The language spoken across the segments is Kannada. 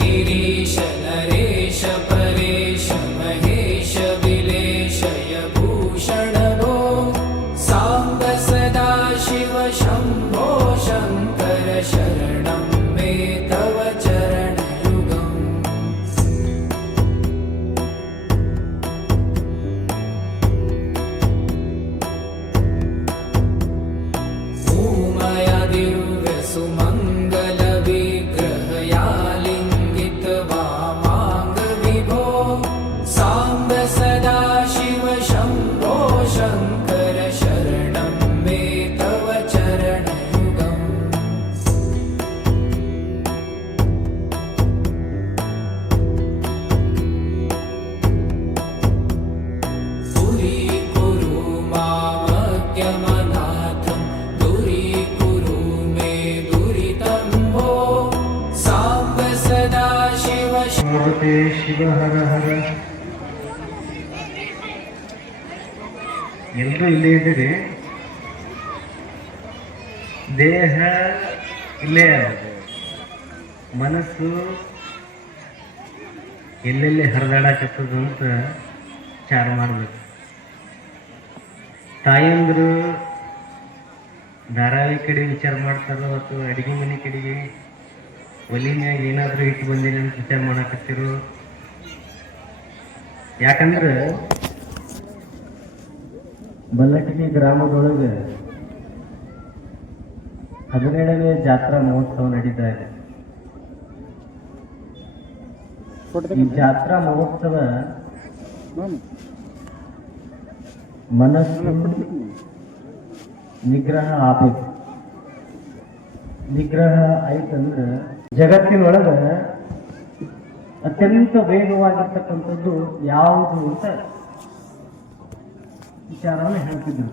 गिरीश नरेश परेश महेश विलेशय भूषण भो साम्ब सदा शिव शम्भो शङ्कर शरणं मे तव चरणयुगम् भूमया दिव्य सुमङ्गल विग्रहया लिङ्गित वामाङ्ग विभो साम्ब सदा शिव शम्भो शङ्कर शरणं मे तव चरणयुगम् दूरीकुरु मामज्ञमनाथं दूरीकुरु मे दुरितं भो साम्ब सदा शिव ಮೂರ್ತಿ ಶಿವ ಹರ ಹರ. ಎಲ್ಲರೂ ಇಲ್ಲೇ ಇದ್ದೀರಿ. ದೇಹ ಇಲ್ಲೇ ಅದ, ಮನಸ್ಸು ಎಲ್ಲೆಲ್ಲಿ ಹರಿದಾಡಕತ್ತದ ಅಂತ ವಿಚಾರ ಮಾಡ್ಬೇಕು. ತಾಯಂದ್ರು ಧಾರಾವಾಹಿ ಕಡೆ ವಿಚಾರ ಮಾಡ್ತಾರೋ ಅಥವಾ ಅಡಿಗೆ ಮನೆ ಕಡೆಗೆ ಒಲಿನ್ಯಾಗ ಏನಾದರೂ ಇಟ್ಟು ಬಂದಿನಿ ಅಂತ ವಿಚಾರ ಮಾಡಕತ್ತಿರು. ಯಾಕಂದ್ರೆ ಬಲ್ಲಟಗಿ ಗ್ರಾಮದೊಳಗೆ 17ನೇ ಜಾತ್ರಾ ಮಹೋತ್ಸವ ನಡೀತಾ ಇದೆ. ಈ ಜಾತ್ರಾ ಮಹೋತ್ಸವ ಮನಸ್ಸು ನಿಗ್ರಹ ಆಗ್ಬೇಕು. ನಿಗ್ರಹ ಆಯ್ತಂದ್ರೆ ಜಗತ್ತಿನೊಳಗ ಅತ್ಯಂತ ವೇಗವಾಗಿರ್ತಕ್ಕಂಥದ್ದು ಯಾವುದು ಅಂತ ವಿಚಾರವನ್ನು ಹೇಳ್ತಿದ್ರು.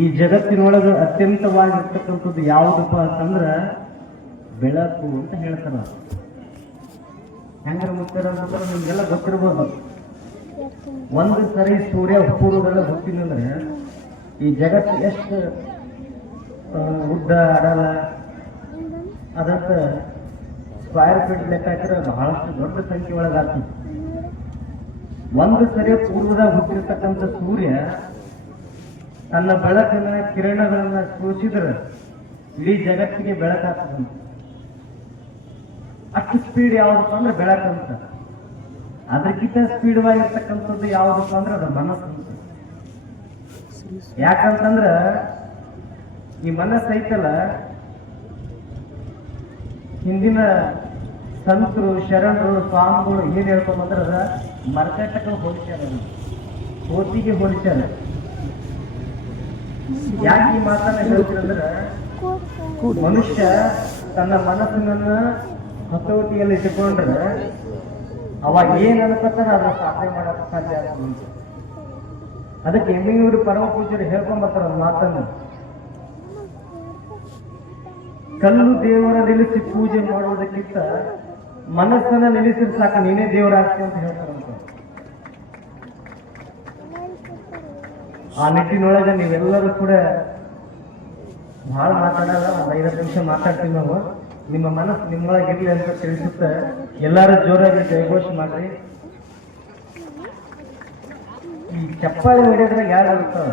ಈ ಜಗತ್ತಿನೊಳಗೆ ಅತ್ಯಂತವಾಗಿರ್ತಕ್ಕಂಥದ್ದು ಯಾವುದಪ್ಪ ಅಂತಂದ್ರೆ ಬೆಳಕು ಅಂತ ಹೇಳ್ತಾರ. ಹೆಂಗಾರ ಮುಖ್ಯರ ಅಂತಂದ್ರೆ ನಿಮ್ಗೆಲ್ಲ ಗೊತ್ತಿರ್ಬೋದು. ಒಂದು ಸರಿ ಸೂರ್ಯ ಪೂರ್ವದಲ್ಲ ಹುಟ್ಟಿನಂದ್ರೆ ಈ ಜಗತ್ತು ಎಷ್ಟು ಉದ್ದ ಅಡಲ ಅದಂತ ಸ್ಕ್ವೈರ್ ಫೀಟ್ ಲೆಕ್ಕ ಹಾಕಿದ್ರೆ ಬಹಳಷ್ಟು ದೊಡ್ಡ ಸಂಖ್ಯೆ ಒಳಗಾಗ್ತದೆ. ಒಂದು ಸರಿ ಪೂರ್ವದಾಗ ಹುಟ್ಟಿರ್ತಕ್ಕಂಥ ಸೂರ್ಯ ತನ್ನ ಬೆಳಕನ್ನ ಕಿರಣಗಳನ್ನ ಸೂಚಿದ್ರೆ ಇಡೀ ಜಗತ್ತಿಗೆ ಬೆಳಕಾಗ್ತದಂತ. ಅಷ್ಟು ಸ್ಪೀಡ್ ಯಾವುದಪ್ಪ ಅಂದ್ರೆ ಬೆಳಕಂತ. ಅದಕ್ಕಿಂತ ಸ್ಪೀಡ್ವಾಗಿರ್ತಕ್ಕಂಥದ್ದು ಯಾವುದಪ್ಪ ಅಂದ್ರೆ ಅದು ಮನಸ್ಸು ಅಂತ. ಯಾಕಂತಂದ್ರ ಈ ಮನಸ್ಸು ಐತಲ್ಲ, ಹಿಂದಿನ ಸಂತರು ಶರಣರು ಸ್ವಾಮಿಗಳು ಏನ್ ಹೇಳ್ಕೊಂಬಂದ್ರ ಅದ ಮರ್ಕಟಕ್ಕೆ ಹೋಲಿಸ್ಯಾರ, ಕೋತಿಗೆ ಹೋಲಿಸ್ಯಾರ. ಯಾಕೆ ಈ ಮಾತನ್ನ ಹೇಳ್ತೀರಂದ್ರೆ ಮನುಷ್ಯ ತನ್ನ ಮನಸ್ಸಿನನ್ನ ಹತೋಟಿಯಲ್ಲಿ ಇಟ್ಟುಕೊಂಡ್ರೆ ಅವಾಗ ಏನ್ ಅನ್ಕೋತಾರ ಅದನ್ನ ಸಾಧನೆ ಮಾಡಕ್ ಸಾಧ್ಯ ಆಗ್ತದೆ. ಅದಕ್ಕೆ ಎಮ್ಮಿಯೂರು ಪರಮ ಪೂಜ್ಯರು ಹೇಳ್ಕೊಂಬರ್ತಾರ ಒಂದು ಮಾತನ್ನು, ಕಲ್ಲು ದೇವರ ನಿಲ್ಲಿಸಿ ಪೂಜೆ ಮಾಡುವುದಕ್ಕಿಂತ ಮನಸ್ಸನ್ನ ನಿಲ್ಲಿಸಿದ್ರೆ ಸಾಕು ನೀನೇ ದೇವರಾಗ್ತಿ ಅಂತ ಹೇಳ್ತಾರಂತ. ಆ ನಿಟ್ಟಿನೊಳಗೆ ನೀವೆಲ್ಲರೂ ಕೂಡ ಬಹಳ ಮಾತಾಡಲ್ಲ, ಒಂದು 5 ನಿಮಿಷ ಮಾತಾಡ್ತೀವಿ ನಾವು. ನಿಮ್ಮ ಮನಸ್ಸು ನಿಮ್ಮೊಳಗೆ ಇರ್ಲಿ ಅಂತ ತಿಳಿಸುತ್ತೆ. ಎಲ್ಲರೂ ಜೋರಾಗಿ ಜಯಘೋಷ ಮಾಡ್ರಿ. ಈ ಚಪ್ಪಾಳಿ ಹೊಡೆಯೋದ್ರಾಗ ಯಾರು ಇರ್ತಾವ?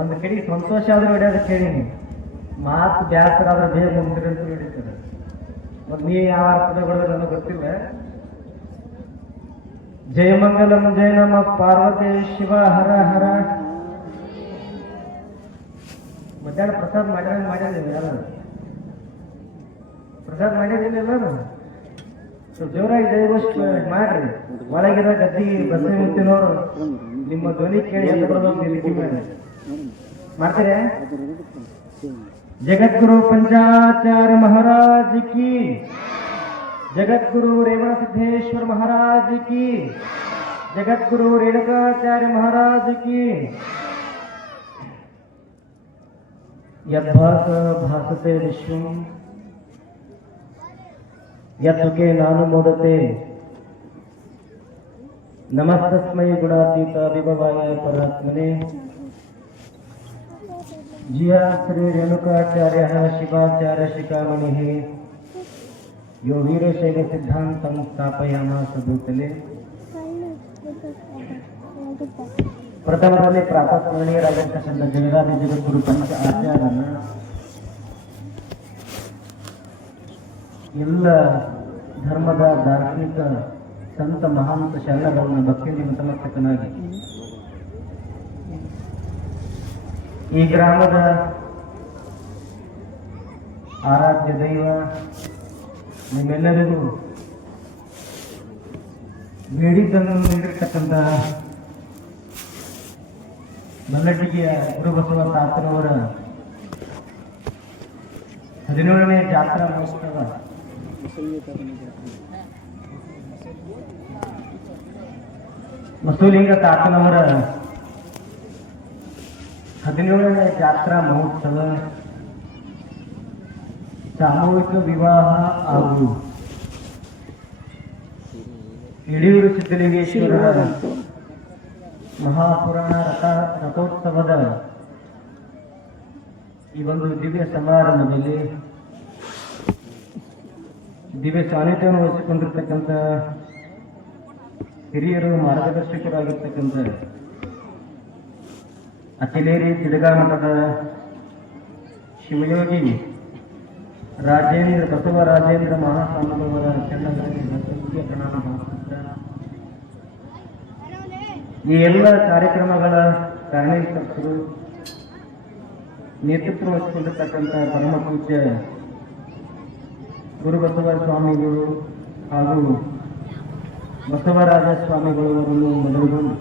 ಒಂದು ಕಡೆ ಸಂತೋಷ ಆದ್ರೂ ಹೊಡೆಯೋದಕ್ಕೆ ಹೇಳೀನಿ, ಮಾತು ಬ್ಯಾಸರ ಆದ್ರೆ ಬೇಗ ಮುಂದಿರ ಅಂತ ಹಿಡಿತಾರೆ. ಮತ್ತು ನೀ ಯಾವ ಪದಗಳು ನನಗೆ ಗೊತ್ತಿಲ್ಲ. ಜಯಮಂಗಲಂ ಜಯ ನಮ ಪಾರ್ವತಿ ಶಿವ ಹರ ಹರ. ಮಧ್ಯಾಹ್ನ ಪ್ರಸಾದ ಮಾಡ್ಯಾರ ಯಾರು? ಪ್ರಸಾದ ಮಾಡಿದಿಲ್ಲ ಎಲ್ಲರೂ? ಜೋರಾಗಿ ಜಯಘೋಷ ಮಾಡ್ರಿ. ಒಳಗಿರೋ ಗದ್ದಿ ಬಸವಿ ಮುತ್ತಿನವರು ನಿಮ್ಮ ಧ್ವನಿ ಕೇಳಿ ಎಲ್ಲ ಬರೋದು ರೀತಿ ಮಾಡಿ ಮಾಡ್ತೀರಾ? जगद्गुरु पंचाचार्य महाराज की, जगद्गुरु रेवण सिद्धेश्वर महाराज की, जगद्गुरु रेणुकाचार्य महाराज की। यद्भास भासते विश्वं यत्के नानु मोदते नमस्तस्मै गुणातीत विभवाय परात्मने जिया श्री रेणुकाचार्य शिवाचार्य शिखामणि यो वीरशैव सिद्धांतं स्थापयामास भूतले ಪ್ರಥಮದಲ್ಲಿ ಪ್ರಾತಸ್ಮರಣೀಯರಾದಂಥ ಸಂತ ಜಗದಾದಿ ಜಗದ್ಗುರು ಪಂಚ ಆಚಾರ್ಯರನ್ನ ಎಲ್ಲ ಧರ್ಮದ ದಾರ್ಶನಿಕ ಸಂತ ಮಹಾಂತ ಶರಣರನ್ನು ಭಕ್ತಿಯಿಂದ ಸಮರ್ಥಕನಾಗಿ ಈ ಗ್ರಾಮದ ಆರಾಧ್ಯ ದೈವ ನಿಮ್ಮೆಲ್ಲರಿಗೂ ಬೇಡಿದ್ದನ್ನು ನೀಡಿರ್ತಕ್ಕಂಥ ಮಲ್ಲಟ್ಟಿಗೆಯ ಗುರುಬಸವ ತಾತನವರ 17ನೇ ಜಾತ್ರಾ ಮಹೋತ್ಸವ ಮಸೂಲಿಂಗ ತಾತನವರ 17ನೇ ಜಾತ್ರಾ ಮಹೋತ್ಸವ ಸಾಮೂಹಿಕ ವಿವಾಹ ಹಾಗೂ ಯಡಿಯೂರು ಸಿದ್ಧಲಿಂಗೇಶ್ವರ ಮಹಾಪುರಾಣ ರಥೋತ್ಸವದ ಈ ಒಂದು ದಿವ್ಯ ಸಮಾರಂಭದಲ್ಲಿ ದಿವ್ಯ ಸಾನ್ನಿಧ್ಯವನ್ನು ವಹಿಸಿಕೊಂಡಿರ್ತಕ್ಕಂಥ ಹಿರಿಯರು ಮಾರ್ಗದರ್ಶಕರಾಗಿರ್ತಕ್ಕಂಥ ಅಖಿಲೇರಿ ತಿಡಗಾ ಮಠದ ಶಿವಯೋಗಿ ರಾಜೇಂದ್ರ ಬಸವರಾಜೇಂದ್ರ ಮಹಾಸ್ವಾಮಿಗಳವರ ಚನ್ನಗಳಿಗೆ ಪ್ರಣಾಮ ಮಾಡುತ್ತಾ ಈ ಎಲ್ಲ ಕಾರ್ಯಕ್ರಮಗಳ ಕಾರಣೀಕರ್ತರು ನೇತೃತ್ವ ವಹಿಸಿಕೊಂಡಿರ್ತಕ್ಕಂಥ ಪರಮ ಪೂಜ್ಯ ಗುರು ಬಸವ ಸ್ವಾಮಿಗಳು ಹಾಗೂ ಬಸವರಾಜ ಸ್ವಾಮಿಗಳವರನ್ನು ಮೊದಲುಗೊಂಡು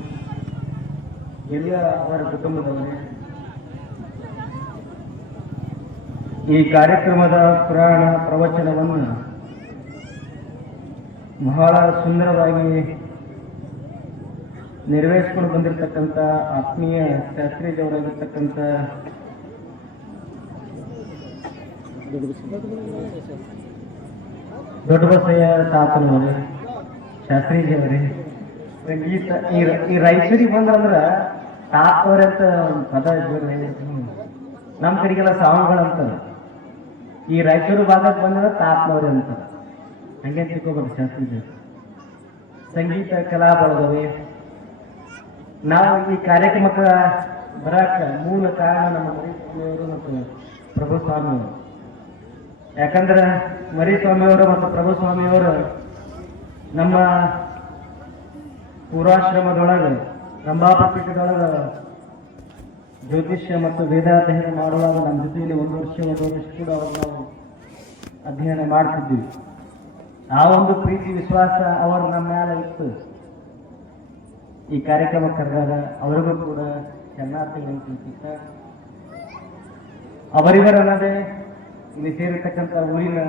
ಎಲ್ಲ ಅವರ ಕುಟುಂಬದವರೇ ಈ ಕಾರ್ಯಕ್ರಮದ ಪುರಾಣ ಪ್ರವಚನವನ್ನು ಬಹಳ ಸುಂದರವಾಗಿ ನೆರವೇರಿಸಿಕೊಂಡು ಬಂದಿರತಕ್ಕಂಥ ಆತ್ಮೀಯ ಶಾಸ್ತ್ರೀಜವರಾಗಿರ್ತಕ್ಕಂಥ ದೊಡ್ಡಬಸಯ್ಯ ತಾತನವರೇ ಶಾಸ್ತ್ರೀಜಿಯವರೇ ಈ ರಾಯಚೂರಿಗೆ ಬಂದ್ರಂದ್ರ ತಾತವರೇ ಅಂತ ಪದ ನಮ್ಮ ಕಡೆಗೆಲ್ಲ ಸಾಂಗ್ಗಳಂತ ಈ ರಾಯಚೂರು ಭಾಗಕ್ಕೆ ಬಂದ್ರೆ ತಾತನವ್ರೆ ಅಂತ ಹಂಗೆ ತಿಳ್ಕೊಬೇಕು ಶಾಸ್ತ್ರೀಜ ಸಂಗೀತ ಕಲಾ ಬಳಗವೇ ನಾವು ಈ ಕಾರ್ಯಕ್ರಮಕ್ಕೆ ಬರಕ ಮೂಲ ಕಾರಣ ನಮ್ಮ ಮರಿಸ್ವಾಮಿಯವರು ಮತ್ತು ಪ್ರಭುಸ್ವಾಮಿಯವರು. ಯಾಕಂದ್ರೆ ಮರಿಸ್ವಾಮಿಯವರು ಮತ್ತು ಪ್ರಭುಸ್ವಾಮಿಯವರು ನಮ್ಮ ಪೂರ್ವಾಶ್ರಮದೊಳಗೆ ರಂಭಾಪುರ ಪೀಠದೊಳಗೆ ಜ್ಯೋತಿಷ್ಯ ಮತ್ತು ವೇದಾಧ್ಯಯನ ಮಾಡುವಾಗ ನಮ್ಮ ಜೊತೆಯಲ್ಲಿ ಒಂದು ವರ್ಷ ಕೂಡ ನಾವು ಅಧ್ಯಯನ ಮಾಡ್ತಿದ್ವಿ. ಆ ಒಂದು ಪ್ರೀತಿ ವಿಶ್ವಾಸ ಅವರು ನಮ್ಮ ಮೇಲೆ ಇತ್ತು. ಈ ಕಾರ್ಯಕ್ರಮ ಕರೆದಾಗ ಅವರಿಗೂ ಕೂಡ ಚೆನ್ನಾಗಿ ನೆನಪಿಸುತ್ತ ಅವರಿವರಲ್ಲದೆ ಇಲ್ಲಿ ಸೇರಿರ್ತಕ್ಕಂಥ ಊರಿನ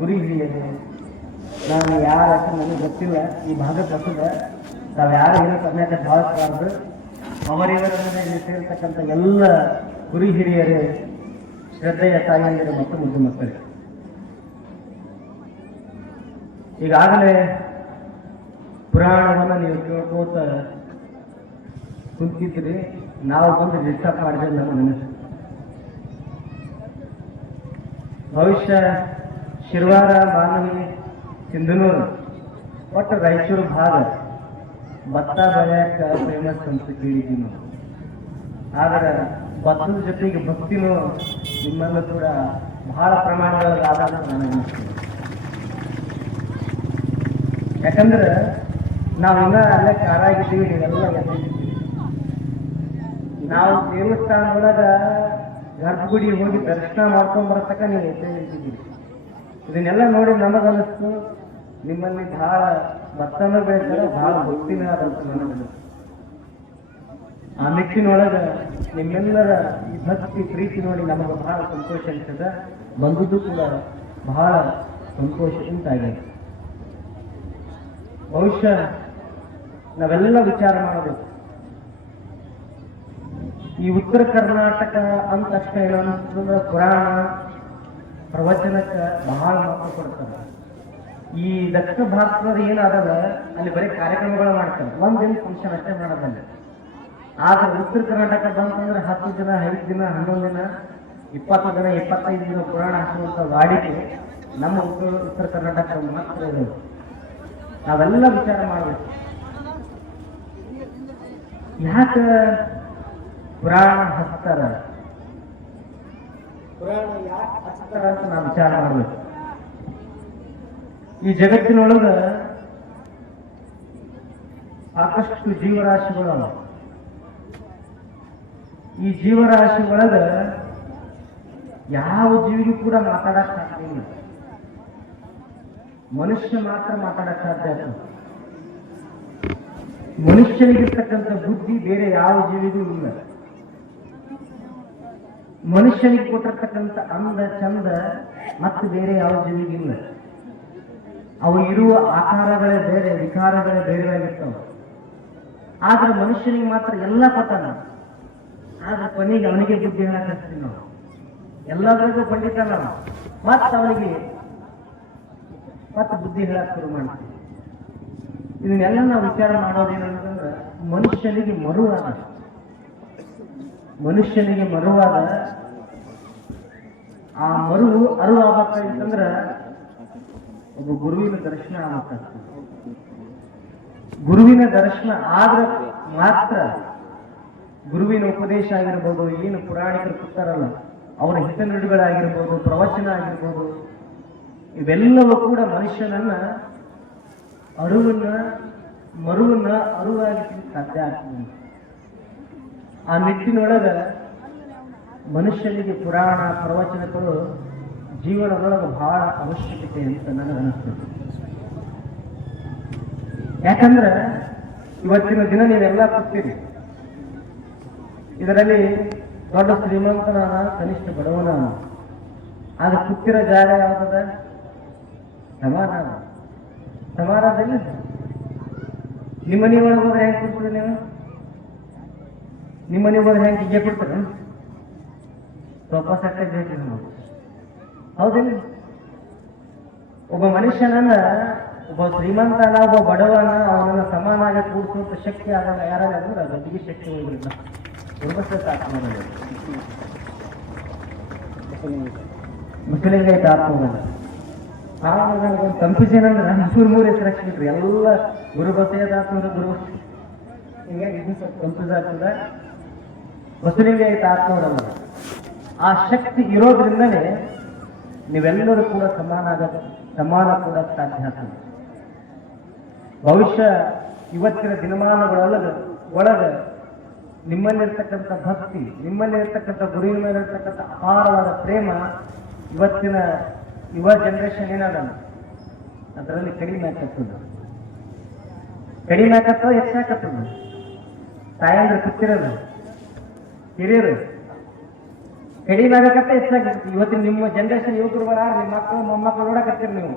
ಗುರಿ ಹಿರಿಯರು, ನಾನು ಯಾರ ಹೆಸರು ನನಗೆ ಗೊತ್ತಿಲ್ಲ, ಈ ಭಾಗದ ಹೊಸದ ನಾವು ಯಾರು ಏನೋ ಕರ್ನಾಟಕ ಭಾವಿಸಬಾರ್ದು. ಅವರಿವರಲ್ಲದೆ ಇಲ್ಲಿ ಸೇರಿರ್ತಕ್ಕಂಥ ಎಲ್ಲ ಗುರಿ ಹಿರಿಯರೇ, ಶ್ರದ್ಧೆಯ ತಾಯಿಯಂದಿರು ಮತ್ತು ಮುದ್ದು ಮಕ್ಕಳು, ಈಗಾಗಲೇ ಪುರಾಣವನ್ನು ನೀವು ಕೇಳ್ಕೋತ ಕುಂತಿದ್ರಿ. ನಾವು ಬಂದು ಡಿಸ್ಟರ್ಬ್ ಮಾಡಿದ್ರೆ ನಮಗೆ ನೆನಪು. ಭವಿಷ್ಯ ಶಿರ್ವಾರ, ಮಾನವಿ, ಸಿಂಧನೂರು, ಒಟ್ಟು ರಾಯಚೂರು ಭಾಗ ಭತ್ತ ಬೆಳೆಯಕ್ಕೆ ಫೇಮಸ್ ಅಂತ ಕೇಳಿದ್ದೀವಿ ನಾವು. ಆದರೆ ಭತ್ತದ ಜೊತೆಗೆ ಭಕ್ತಿನೂ ನಿಮ್ಮಲ್ಲೂ ಕೂಡ ಬಹಳ ಪ್ರಮಾಣದಲ್ಲಿ ಆದ ನನಗೆ ಅನಿಸ್ತದೆ. ಯಾಕಂದ್ರೆ ನಾವಿನ್ನ ಅಲ್ಲೇ ಕಾರಾಗಿದ್ದೀವಿ, ನೀವೆಲ್ಲ ಎದ್ದಿದ್ದೀವಿ. ನಾವು ದೇವಸ್ಥಾನದೊಳಗ ಗರ್ಭಗುಡಿ ಹೋಗಿ ದರ್ಶನ ಮಾಡ್ಕೊಂಡ್ ಬರತಕ್ಕ ನೀವು ಎದ್ದೇ ನಿಂತಿದ್ದೀರಿ. ಇದನ್ನೆಲ್ಲ ನೋಡಿ ನಮಗನ್ನಿಸ್ತು ನಿಮ್ಮಲ್ಲಿ ಬಹಳ ಭಕ್ತನ ಬೆಳೆದರೆ ಬಹಳ ಭಕ್ತಿನ ಆದಂತ ನನಗೆ. ಆ ನಿಟ್ಟಿನೊಳಗ ನಿಮ್ಮೆಲ್ಲರ ಈ ಭಕ್ತಿ ಪ್ರೀತಿ ನೋಡಿ ನಮಗೆ ಬಹಳ ಸಂತೋಷ ಅನಿಸ್ತದ. ಬಂದದ್ದು ಕೂಡ ಬಹಳ ಸಂತೋಷ ಉಂಟಾಗಿದೆ. ಬಹುಶಃ ನಾವೆಲ್ಲ ವಿಚಾರ ಮಾಡಬೇಕು. ಈ ಉತ್ತರ ಕರ್ನಾಟಕ ಅಂತ ತಕ್ಷಣ ಏನಂತಂದ್ರೆ ಪುರಾಣ ಪ್ರವಚನಕ್ಕೆ ಬಹಳ ಮಹತ್ವ ಕೊಡ್ತಾರೆ. ಈ ದಕ್ಷಿಣ ಭಾರತದ ಏನಾದಲ್ಲ ಅಲ್ಲಿ ಬರೀ ಕಾರ್ಯಕ್ರಮಗಳು ಮಾಡ್ತಾರೆ, ಒಂದಿನ ಫಂಕ್ಷನ್ ಅಷ್ಟೇ ಮಾಡೋದಲ್ಲ. ಆದ್ರೆ ಉತ್ತರ ಕರ್ನಾಟಕ ಬಂತಂದ್ರೆ 10 ದಿನ 5 ದಿನ 11 ದಿನ 20 ದಿನ 25 ದಿನ ಪುರಾಣ ಹಾಕುವಂತ ವಾಡಿಕೆ ನಮ್ಮ ಉತ್ತರ ಕರ್ನಾಟಕ ಮಾತ್ರ ಇರೋದು. ನಾವೆಲ್ಲ ವಿಚಾರ ಮಾಡಬೇಕು, ಯಾಕೆ ಪುರಾಣ ಹಚ್ತಾರ, ಪುರಾಣ ಯಾಕೆ ಹಚ್ತಾರ ಅಂತ ನಾವು ವಿಚಾರ ಮಾಡಬೇಕು. ಈ ಜಗತ್ತಿನೊಳಗ ಸಾಕಷ್ಟು ಜೀವರಾಶಿಗಳು, ಈ ಜೀವರಾಶಿ ಒಳಗ ಯಾವ ಜೀವಿಗೂ ಕೂಡ ಮಾತಾಡಕ್ ಸಾಧ್ಯ ಇಲ್ಲ, ಮನುಷ್ಯ ಮಾತ್ರ ಮಾತಾಡಕ್ ಸಾಧ್ಯ ಆಯ್ತು. ಮನುಷ್ಯನಿಗಿರ್ತಕ್ಕಂಥ ಬುದ್ಧಿ ಬೇರೆ ಯಾವ ಜೀವಿಗೂ ಇಲ್ಲ. ಮನುಷ್ಯನಿಗೆ ಕೊಟ್ಟಿರ್ತಕ್ಕಂಥ ಅಂದ ಚಂದ ಮತ್ತೆ ಬೇರೆ ಯಾವ ಜೀವಿಗಿಲ್ಲ. ಅವು ಇರುವ ಆಕಾರಗಳೇ ಬೇರೆ, ವಿಕಾರಗಳೇ ಬೇರೆ ಆಗಿರ್ತಾವ. ಆದ್ರೆ ಮನುಷ್ಯನಿಗೆ ಮಾತ್ರ ಎಲ್ಲ ಪತನ. ಆದ್ರೆ ಕೊನೆಗೆ ಅವನಿಗೆ ಬುದ್ಧಿ ಹೇಳಕ್ಕಾಗ್ತೀವಿ ನಾವು, ಎಲ್ಲದರಿಗೂ ಪಂಡಿತನ ಮತ್ತೆ ಅವನಿಗೆ ಮತ್ತೆ ಬುದ್ಧಿ ಹೇಳಕ್ ಶುರು ಮಾಡ್ತೀವಿ. ಇದನ್ನೆಲ್ಲ ನಾವು ವಿಚಾರ ಮಾಡೋದೇನಂತಂದ್ರೆ ಮನುಷ್ಯನಿಗೆ ಮರುವಾದ ಆ ಅರಿವಾಗತ್ತಂದ್ರೆ ಒಬ್ಬ ಗುರುವಿನ ದರ್ಶನ ಆಗತ್ತೆ. ಗುರುವಿನ ದರ್ಶನ ಆದ್ರೆ ಮಾತ್ರ ಗುರುವಿನ ಉಪದೇಶ ಆಗಿರ್ಬೋದು, ಏನು ಪುರಾಣಿಕರು ಕೊಡ್ತಾರಲ್ಲ ಅವರ ಹಿತನುಡಿಗಳಾಗಿರ್ಬೋದು, ಪ್ರವಚನ ಆಗಿರ್ಬೋದು, ಇವೆಲ್ಲವೂ ಕೂಡ ಮನುಷ್ಯನನ್ನ ಮರುವನ್ನ ಅರಿವಾಗಿ ಸಾಧ್ಯ ಆಗ್ತದೆ. ಆ ನಿಟ್ಟಿನೊಳಗ ಮನುಷ್ಯನಿಗೆ ಪುರಾಣ ಪ್ರವಚನಗಳು ಜೀವನದೊಳಗೆ ಬಹಳ ಅವಶ್ಯಕತೆ ಅಂತ ನನಗನ್ನಿಸ್ತದೆ. ಯಾಕಂದ್ರೆ ಇವತ್ತಿನ ದಿನ ನೀವೆಲ್ಲ ಕೂತೀರಿ, ಇದರಲ್ಲಿ ದೊಡ್ಡ ಶ್ರೀಮಂತನ ಕನಿಷ್ಠ ಬಡವನ, ಆದ್ರೆ ಕೂತಿರೋ ಜಾಗ ಯಾವ್ದದ? ಸಮಾಧಾನದಲ್ಲಿ ನಿಮ್ಮ ಮನೆ ಒಳಗೆ ಹೋದ್ರೆ ಹೆಂಗೆ ಕೊಡ್ತೀರಿ ನೀವು? ನಿಮ್ಮ ಮನೆಗೆ ಹೋದ್ರೆ ಹೆಂಗೆ ಹೀಗೆ ಕೊಡ್ತೀರ? ಸೋಫಾ ಸೆಟ್ ಬೇಕು ನಮಗೆ, ಹೌದಿಲ್ಲ? ಒಬ್ಬ ಮನುಷ್ಯನನ್ನ, ಒಬ್ಬ ಶ್ರೀಮಂತನ ಒಬ್ಬ ಬಡವನ ಅವನನ್ನ ಸಮಾನಾಗಿ ಕೂಡಿಸುವಂತ ಶಕ್ತಿ ಆಗಲ್ಲ ಯಾರಾದ್ರೆ ಅದು ಗಡ್ಡಿಗೆ ಶಕ್ತಿ ಹೋಗಿಲ್ಲ. ಮುಸ್ಲಿಂಗೈತೆ ಆತ್ಮೋಗಲ್ಲ. ಕನ್ಫ್ಯೂಷನ್ ಅಂದ್ರೆ 3 ಹೆಸರು ಹಾಕ್ಬಿಟ್ರಿ ಎಲ್ಲ, ಗುರು ಬಸಯ್ಯದಾತ್ಮರು, ಗುರು ಹಿಂಗಾಗಿ ಇದು ಸ್ವಲ್ಪ ಕನ್ಫ್ಯೂಸ್ ಆಗ್ತದೆ. ಮುಸ್ಲಿಂಗೈತೆ ಆತ್ಮವರಲ್ಲ. ಆ ಶಕ್ತಿ ಇರೋದ್ರಿಂದಲೇ ನೀವೆಲ್ಲರೂ ಕೂಡ ಸಮಾನ ಕೂಡ ಸಾಧ್ಯ ಆಗ್ತದೆ. ಭವಿಷ್ಯ ಇವತ್ತಿನ ದಿನಮಾನಗಳೊಳಗ ನಿಮ್ಮಲ್ಲಿರ್ತಕ್ಕಂಥ ಭಕ್ತಿ, ನಿಮ್ಮಲ್ಲಿರ್ತಕ್ಕಂಥ ಗುರುವಿನ ಮೇಲಿರ್ತಕ್ಕಂಥ ಅಪಾರವಾದ ಪ್ರೇಮ ಇವತ್ತಿನ ಯುವ ಜನರೇಷನ್ ಏನದಲ್ಲ ಅದರಲ್ಲಿ ಕಡಿಮೆ ಆಗ್ತದೆ. ಹೆಚ್ಚಾಕತ್ತದ. ತಾಯಂದ್ರೆ ಕೂತಿರೋದು ಹಿರಿಯರು ಕಡಿಮೆ ಆಗಕತ್ತ ಹೆಚ್ಚಾಗತ್ತೆ. ಇವತ್ತಿನ ನಿಮ್ಮ ಜನರೇಷನ್ ಯುವಕರುಗಳ ನಿಮ್ಮ ಮಕ್ಕಳು ಮೊಮ್ಮಕ್ಕಳು ನೋಡಕತ್ತೀರಿ ನೀವು.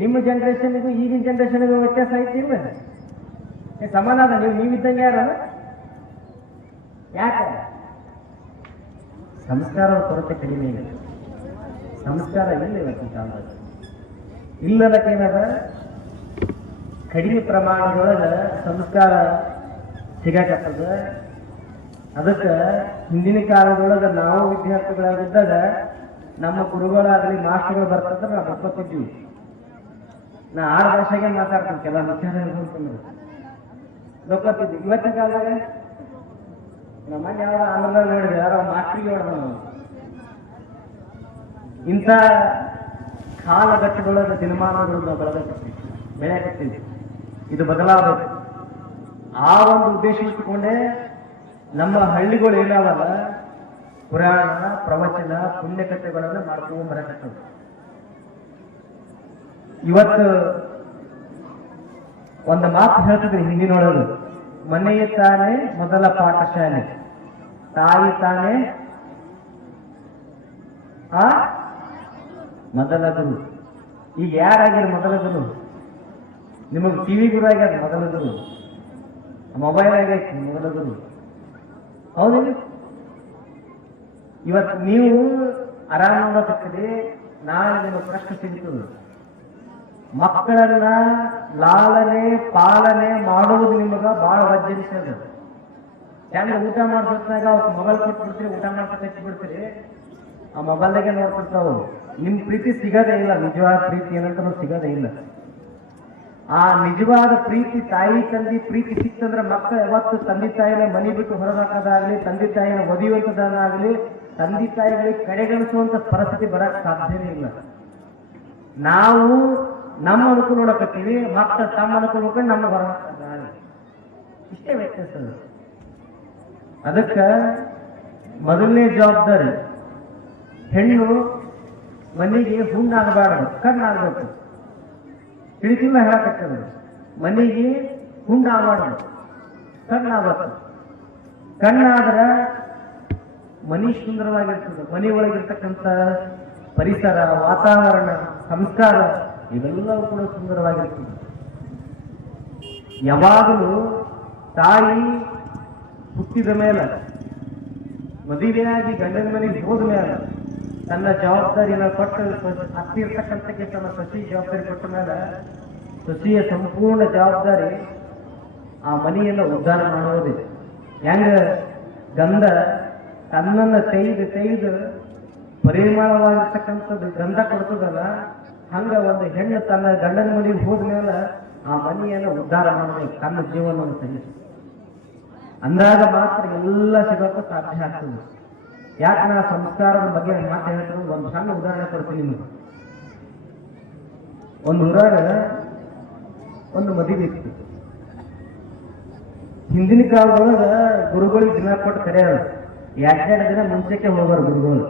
ನಿಮ್ಮ ಜನರೇಷನ್ಗೂ ಈಗಿನ ಜನರೇಷನ್ಗೂ ವ್ಯತ್ಯಾಸ ಐತಿ ಇಲ್ಲ? ಸಮಾನ ಅದ. ನೀವಿದ್ದಂಗೆ ಯಾರ? ಯಾಕೆ? ಸಂಸ್ಕಾರದ ಕೊರತೆ ಕಡಿಮೆ ಇದೆ. ಸಂಸ್ಕಾರ ಇಲ್ಲ ಇವತ್ತಿನ ಕಾಲದಲ್ಲಿ. ಇಲ್ಲದಕ್ಕೇನದ ಕಡಿಮೆ ಪ್ರಮಾಣದೊಳಗ ಸಂಸ್ಕಾರ ಸಿಗಾಕತ್ತದ. ಅದಕ್ಕೆ ಹಿಂದಿನ ಕಾಲದೊಳಗೆ ನಾವು ವಿದ್ಯಾರ್ಥಿಗಳಾಗಿದ್ದಾಗ ನಮ್ಮ ಗುರುಗಳಾಗಲಿ ಮಾಸ್ಟರ್ಗಳು ಬರ್ತಂದ್ರೆ ನಾವು ಒಪ್ಪತ್ತಿದ್ವಿ. ನಾ 6 ಭಾಷೆಗೆ ಮಾತಾಡ್ತೀನಿ, ಕೆಲ ವಿಚಾರ ಅಂತಂದ್ರೆ ಒಪ್ಪತ್ತಿದ್ವಿ. ಇವತ್ತಿನ ಕಾಲದಾಗ ನಮ್ಮನ್ನ ಯಾವ ಆಂಧ್ರದಾಗ ನೋಡಿದೆ, ಯಾರೋ ಮಾಸ್ಟ್ರಿಗೆ ಹೊಡೆದ. ಇಂಥ ಕಾಲಘಟ್ಟದೊಳಗೆ ದಿನಮಾನಗಳು ನಾವು ಬೆಳೆಯಕತ್ತೀವಿ. ಇದು ಬದಲಾಗಬೇಕು. ಆ ಒಂದು ಉದ್ದೇಶ ಇಟ್ಟುಕೊಂಡೇ ನಮ್ಮ ಹಳ್ಳಿಗಳು ಏನಾವಲ್ಲ ಪುರಾಣ ಪ್ರವಚನ ಪುಣ್ಯಕಥೆಗಳನ್ನು ಮಾಡ್ಕೊಂಡು ಬರಕತ್ತದ. ಇವತ್ತು ಒಂದು ಮಾತು ಹೇಳ್ತಿದ್ರಿ ಹಿಂದಿನೊಳಗೆ, ಮನೆಯೇ ತಾನೇ ಮೊದಲ ಪಾಠಶಾಲೆ, ತಾಯಿ ತಾನೇ ಮೊದಲ ಗುರು. ಈಗ ಯಾರಾಗ್ಯಾರ ಮೊದಲ ಗುರು? ನಿಮಗೆ ಟಿವಿ ಗುರು ಆಗ್ಯಾರ ಮೊದಲ ಗುರು, ಮೊಬೈಲ್ ಆಗೈತಿ ಮೊದಲ ಗುರು. ಹೌದಿಲ್ಲ? ಇವತ್ತು ನೀವು ಆರಾಮಾಗತ್ತೀರಿ, ನಾಳೆ ನಿಮ್ಮ ಪ್ರಶ್ನೆ ಸಿಗ್ತದೆ. ಮಕ್ಕಳನ್ನ ಲಾಲನೆ ಪಾಲನೆ ಮಾಡುವುದು ನಿಮಗ ಬಹಳ ವಜ್ಜನಿಸದ. ಚಂದ ಊಟ ಮಾಡ್ಸೋತ್ನಾಗ ಅವ್ಕೆ ಮೊಬೈಲ್ ಕೊಟ್ಬಿಡ್ತೀರಿ, ಊಟ ಮಾಡ್ಸಕ್ ಹಚ್ಚಿ ಬಿಡ್ತೀರಿ, ಆ ಮೊಬೈಲ್ದಾಗೆ ನೋಡ್ತಿರ್ತಾವು. ನಿಮ್ ಪ್ರೀತಿ ಸಿಗೋದೇ ಇಲ್ಲ, ನಿಜವಾದ ಪ್ರೀತಿ ಏನಂತ ಸಿಗೋದೇ ಇಲ್ಲ. ಆ ನಿಜವಾದ ಪ್ರೀತಿ, ತಾಯಿ ತಂದೆ ಪ್ರೀತಿ ಸಿಕ್ತಂದ್ರೆ ಮಕ್ಕಳು ಯಾವತ್ತು ತಂದೆ ತಾಯಿನ ಮನೆ ಬಿಟ್ಟು ಹೊರಹಾಕೋದಾಗ್ಲಿ, ತಂದೆ ತಾಯಿನ ಒದಿಯುವಂಥದ್ದಾಗಲಿ, ತಂದೆ ತಾಯಿಗಳಿಗೆ ಕಡೆಗಣಿಸುವಂತ ಪರಿಸ್ಥಿತಿ ಬರಕ್ ಸಾಧ್ಯನೇ ಇಲ್ಲ. ನಾವು ನಮ್ಮ ಅನುಕೂಲ ನೋಡಕತ್ತೀವಿ, ಮಕ್ಕಳು ತಮ್ಮ ಅನುಕೂಲ ನೋಡ್ಕೊಂಡು ನಮ್ಮ ಹೊರಹಾಕೋದಾಗಲಿ, ಇಷ್ಟೇ ವ್ಯತ್ಯಾಸ. ಅದಕ್ಕೆ ಮೊದಲನೇ ಜವಾಬ್ದಾರಿ, ಹೆಣ್ಣು ಮನೆಗೆ ಹುಣ್ಣಾಗಬಾರ್ದು, ಕಣ್ಣಾಗಬೇಕು. ತಿಳಿತಿಲ್ಲ ಹೇಳಕತ್ತದ, ಮನೆಗೆ ಹುಣ್ಣಾಗಬಾರ್ದು, ಕಣ್ಣಾಗಬೇಕು. ಕಣ್ಣಾದ್ರ ಮನೆ ಸುಂದರವಾಗಿರ್ತದೆ. ಮನೆ ಒಳಗಿರ್ತಕ್ಕಂಥ ಪರಿಸರ, ವಾತಾವರಣ, ಸಂಸ್ಕಾರ ಇವೆಲ್ಲವೂ ಕೂಡ ಸುಂದರವಾಗಿರ್ತದೆ. ಯಾವಾಗಲೂ ತಾಯಿ ಹುಟ್ಟಿದ ಮೇಲೆ, ಮದುವೆಯಾಗಿ ಗಂಡನ ಮನೆಗೆ ಹೋದ ಮೇಲೆ ತನ್ನ ಜವಾಬ್ದಾರಿನ ಕೊಟ್ಟು, ಅತ್ತಿ ಇರ್ತಕ್ಕಂಥಕ್ಕೆ ತನ್ನ ಸಸಿ ಜವಾಬ್ದಾರಿ ಕೊಟ್ಟ ಮೇಲೆ ಸಸಿಯ ಸಂಪೂರ್ಣ ಜವಾಬ್ದಾರಿ ಆ ಮನೆಯನ್ನು ಉದ್ಧಾರ ಮಾಡುವುದಿದೆ. ಹೆಂಗ ಗಂಧ ತನ್ನನ್ನು ತೆಗೆದು ಪರಿಮಳವಾಗಿರ್ತಕ್ಕಂಥದ್ದು ಗಂಧ ಕೊಡ್ತದಲ್ಲ, ಹಂಗ ಒಂದು ಹೆಣ್ಣು ತನ್ನ ಗಂಡನ ಮನೆಗೆ ಹೋದ್ಮೇಲೆ ಆ ಮನೆಯನ್ನು ಉದ್ಧಾರ ಮಾಡಬೇಕು, ತನ್ನ ಜೀವನವನ್ನು ಸಹಿಸಿ. ಅಂದಾಗ ಮಾತ್ರ ಎಲ್ಲ ಸಿಗೋಕ್ಕೂ ಸಾಧ್ಯ ಆಗ್ತದೆ. ಯಾಕೆ ನಾ ಸಂಸ್ಕಾರದ ಬಗ್ಗೆ ಮಾತು ಹೇಳಿದ್ರು, ಒಂದು ಸಣ್ಣ ಉದಾಹರಣೆ ಕೊಡ್ತೀನಿ ನಿಮಗೆ. ಒಂದು ಊರಾಗ ಒಂದು ಮದುವೆ ಇತ್ತು. ಹಿಂದಿನ ಕಾಲದೊಳಗ ಗುರುಗಳಿಗೆ ದಿನ ಕೊಟ್ಟು ಕರೆಯೋರು, 2 ದಿನ ಮುಂಚೆಕ್ಕೆ ಹೋಗೋರು ಗುರುಗಳು.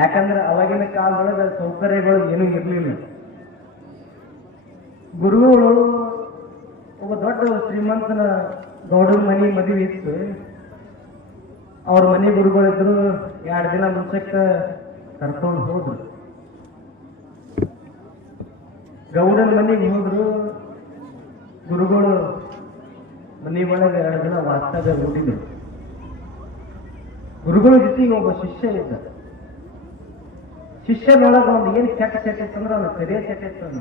ಯಾಕಂದ್ರೆ ಅವಾಗಿನ ಕಾಲದೊಳಗೆ ಸೌಕರ್ಯಗಳು ಏನೂ ಇರಲಿಲ್ಲ. ಗುರುಗಳು ಒಬ್ಬ ದೊಡ್ಡ ಶ್ರೀಮಂತನ ಗೌಡನ ಮನೆ ಮದುವೆ ಇತ್ತು. ಅವ್ರ ಮನೆ ಗುರುಗಳಿದ್ರು, 2 ದಿನ ಮುಂಚೆಕ್ಕೆ ಕರ್ಕೊಂಡು ಹೋದ್ರು. ಗೌಡನ ಮನೆಗೆ ಹೋದ್ರು. ಗುರುಗಳು ಮನೆ ಒಳಗೆ 2 ದಿನ ವಾಸ್ತವ್ಯ ಹೂಡಿದ್ರು. ಗುರುಗಳ ಜೊತೆಗೆ ಒಬ್ಬ ಶಿಷ್ಯ ಇದ್ದ. ಶಿಷ್ಯನೊಳಗೆ ಒಂದು ಏನು ಕೆಟ್ಟ ಚಟ ಇತ್ತಂದ್ರೆ ಅವನು ಕರಿಯ ಚಟ ಇತ್ತು.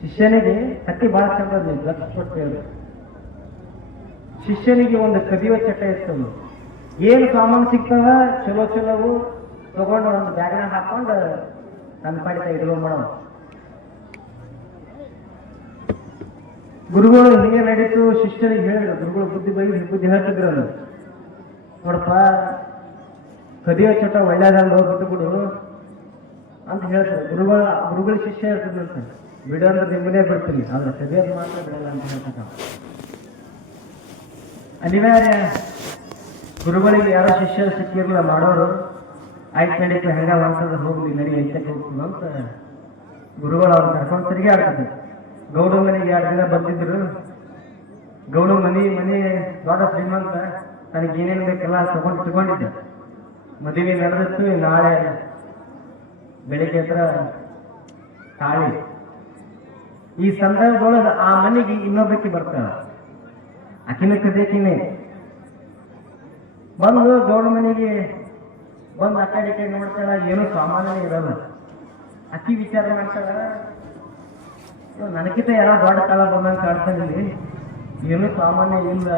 ಶಿಷ್ಯನಿಗೆ ಕಟ್ಟಿ ಬಹಳ ಚಂದ ಗಟ್ಟಿಸ್ಕೊಟ್ಟು ಹೇಳಿದ್ರು. ಶಿಷ್ಯನಿಗೆ ಒಂದು ಕದಿಯುವ ಚಟ ಇತ್ತು. ಏನು ಸಾಮಾನು ಸಿಗ್ತಾವ ಚಲೋ ಚಲೋವು ತಗೊಂಡು ಒಂದು ಬ್ಯಾಗ್ನ ಹಾಕೊಂಡು ನನ್ನ ಪಾಡಿತ ಇಟ್ಕೊಂಡ್ಬಿಡೋ. ಗುರುಗಳು ಹಿಂಗೆ ನಡೀತು. ಶಿಷ್ಯನಿಗೆ ಹೇಳಿದ್ರು, ಗುರುಗಳು ಬುದ್ಧಿ ಹೇಳ್ತಿದ್ರು. ಅದು ನೋಡಪ್ಪ, ಕದಿಯೋ ಚಟ ಒಳ್ಳೇದಲ್ಲ, ಬಿಟ್ಟು ಬಿಡು ಅಂತ ಹೇಳ್ತಾರೆ ಗುರುಗಳ ಶಿಷ್ಯ ಹೇಳ್ತಿದ್ದಂತ. ಬಿಡಂದ್ರೆ ನಿಮ್ಮನೇ ಬಿಡ್ತೀನಿ, ಆದ್ರೆ ಕದಿಯೋದು ಮಾತ್ರ ಬಿಡಲ್ಲ ಅಂತ ಹೇಳ್ತಾರೆ. ಅನಿವಾರ್ಯ ಗುರುಗಳಿಗೆ ಯಾರೋ ಶಿಷ್ಯರು ಸಿಕ್ಕಿರಲಿಲ್ಲ ಮಾಡೋರು. ಆಯ್ತು ನಡೀತು, ಹೆಂಗ ಅಂತಂದ್ರೆ ಹೋಗ್ಲಿ ನಡಿ ಐತಕ್ಕೆ ಹೋಗ್ತೀವಿ ಅಂತ ಗುರುಗಳು ಅವ್ರು ಕರ್ಕೊಂಡು ತಿರುಗಿ ಆಡ್ತಿದ್ರು. ಗೌಡ ಮನೆಗೆ 2 ದಿನ ಬಂದಿದ್ರು. ಗೌಡ ಮನೆ ದೊಡ್ಡ ಶ್ರೀಮಂತ, ತನಗೆ ಏನೇನು ಬೇಕೆಲ್ಲ ತಗೊಂಡಿದ್ದ. ಮದುವೆ ನಡೆದಿತ್ತು. ನಾಳೆ ಬೆಳಿಗ್ಗೆ ಹತ್ರ ತಾಳಿ. ಈ ಸಂದರ್ಭದೊಳಗೆ ಆ ಮನೆಗೆ ಇನ್ನೊಬ್ಬಕ್ಕೆ ಬರ್ತಾಳ. ಆಕಿನ ಕದೇಕಿನೇ ಬಂದು ಗೌಡ ಮನೆಗೆ ಬಂದು ಆ ಕಡೆ ನೋಡ್ತಾಳ. ಏನೂ ಸಾಮಾನ್ಯ ಇರಲ್ಲ. ಅಕ್ಕಿ ವಿಚಾರ ಮಾಡ್ತಾಳ, ನನಗಿಂತ ಯಾರೋ ದೊಡ್ಡ ಕಾಲ ಬಂದಂಗೆ ಕಾಡ್ತಾನಿಲ್ಲಿ, ಏನೂ ಸಾಮಾನ್ಯ ಇಲ್ಲ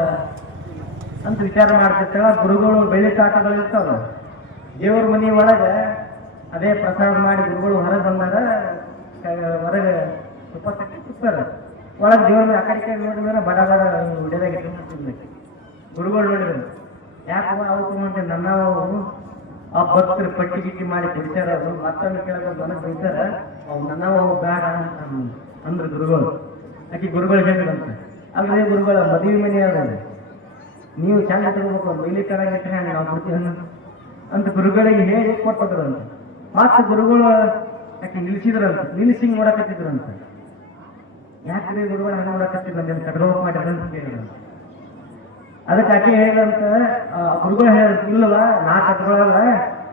ಅಂತ ವಿಚಾರ ಮಾಡ್ತಿರ್ತಾಳ. ಗುರುಗಳು ಬೆಳ್ಳಿ ತಾಟಗಳು ಇರ್ತಾವ. ದೇವ್ರ ಮನೆ ಒಳಗೆ ಅದೇ ಪ್ರಸಾದ ಮಾಡಿ ಗುರುಗಳು ಹೊರಗೆ ಬಂದಾಗ ಹೊರಗೆ ತುಪ್ಪ ತಕ್ಕಿ ಕೂತಾರೆ. ಒಳಗೆ ದೇವ್ರ ಮೇಲೆ ಆ ಕಡೆ ನೋಡಿದ್ರೆ ಬಡ ಹೊಡೆದಾಗ ತಿನ್ನಿಸ್ತಿದ್ಲಿ. ಗುರುಗಳು ನೋಡಿದ್ರು, ಯಾಕವ ಅವು ತಗೊಂಡೆ ನನ್ನ ಆ ಭಕ್ತರು ಪಟ್ಟಿ ಗಿಟ್ಟಿ ಮಾಡಿ ಕುಡಿಸ್ಯಾರ. ಅವರು ಮತ್ತೊಂದು ಕೇಳಿದ್ರೆ ನನಗೆ ಬೈತಾರ, ಅವು ನನ್ನವ ಬೇಡ ಅಂತ ಅಂದ್ರು ಗುರುಗಳು. ಆಕೆ ಗುರುಗಳು ಹೇಳಿದ್ರಂತ, ಅಲ್ಲದೆ ಗುರುಗಳ ಮದುವೆ ಮನೆ ಅದ, ನೀವು ಚಂದ ತಗೋಬೇಕು, ಮೈಲಿ ತರಗಿಟ್ರೆ ನಾವು ಬಿಡ್ತೀವಿ ಅಂತ ಗುರುಗಳಿಗೆ ಹೇಳಿ ಕೊಟ್ಬಿಟ್ರಂತ. ಮತ್ತೆ ಗುರುಗಳು ಆಕೆ ನಿಲ್ಲಿಸಿ ನೋಡಕತ್ತಿದ್ರಂತ. ಯಾಕ್ರಿ ಗುರುಗಳು ಹಣ ನೋಡಕತ್ತಿಲ್ಲ, ನಾನು ಕಡ್ರೋಕ್ ಮಾಡ್ಯಾರ ಅಂತ ಕೇಳಿದ್ರು. ಅದಕ್ಕೆ ಆಕೆ ಹೇಳಿದಂತ, ಗುರುಗಳು ಹೇಳಿದ್ರು, ಇಲ್ಲವ ನಾ ಕಟ್ಕೊಳ್ಳಲ್ಲ,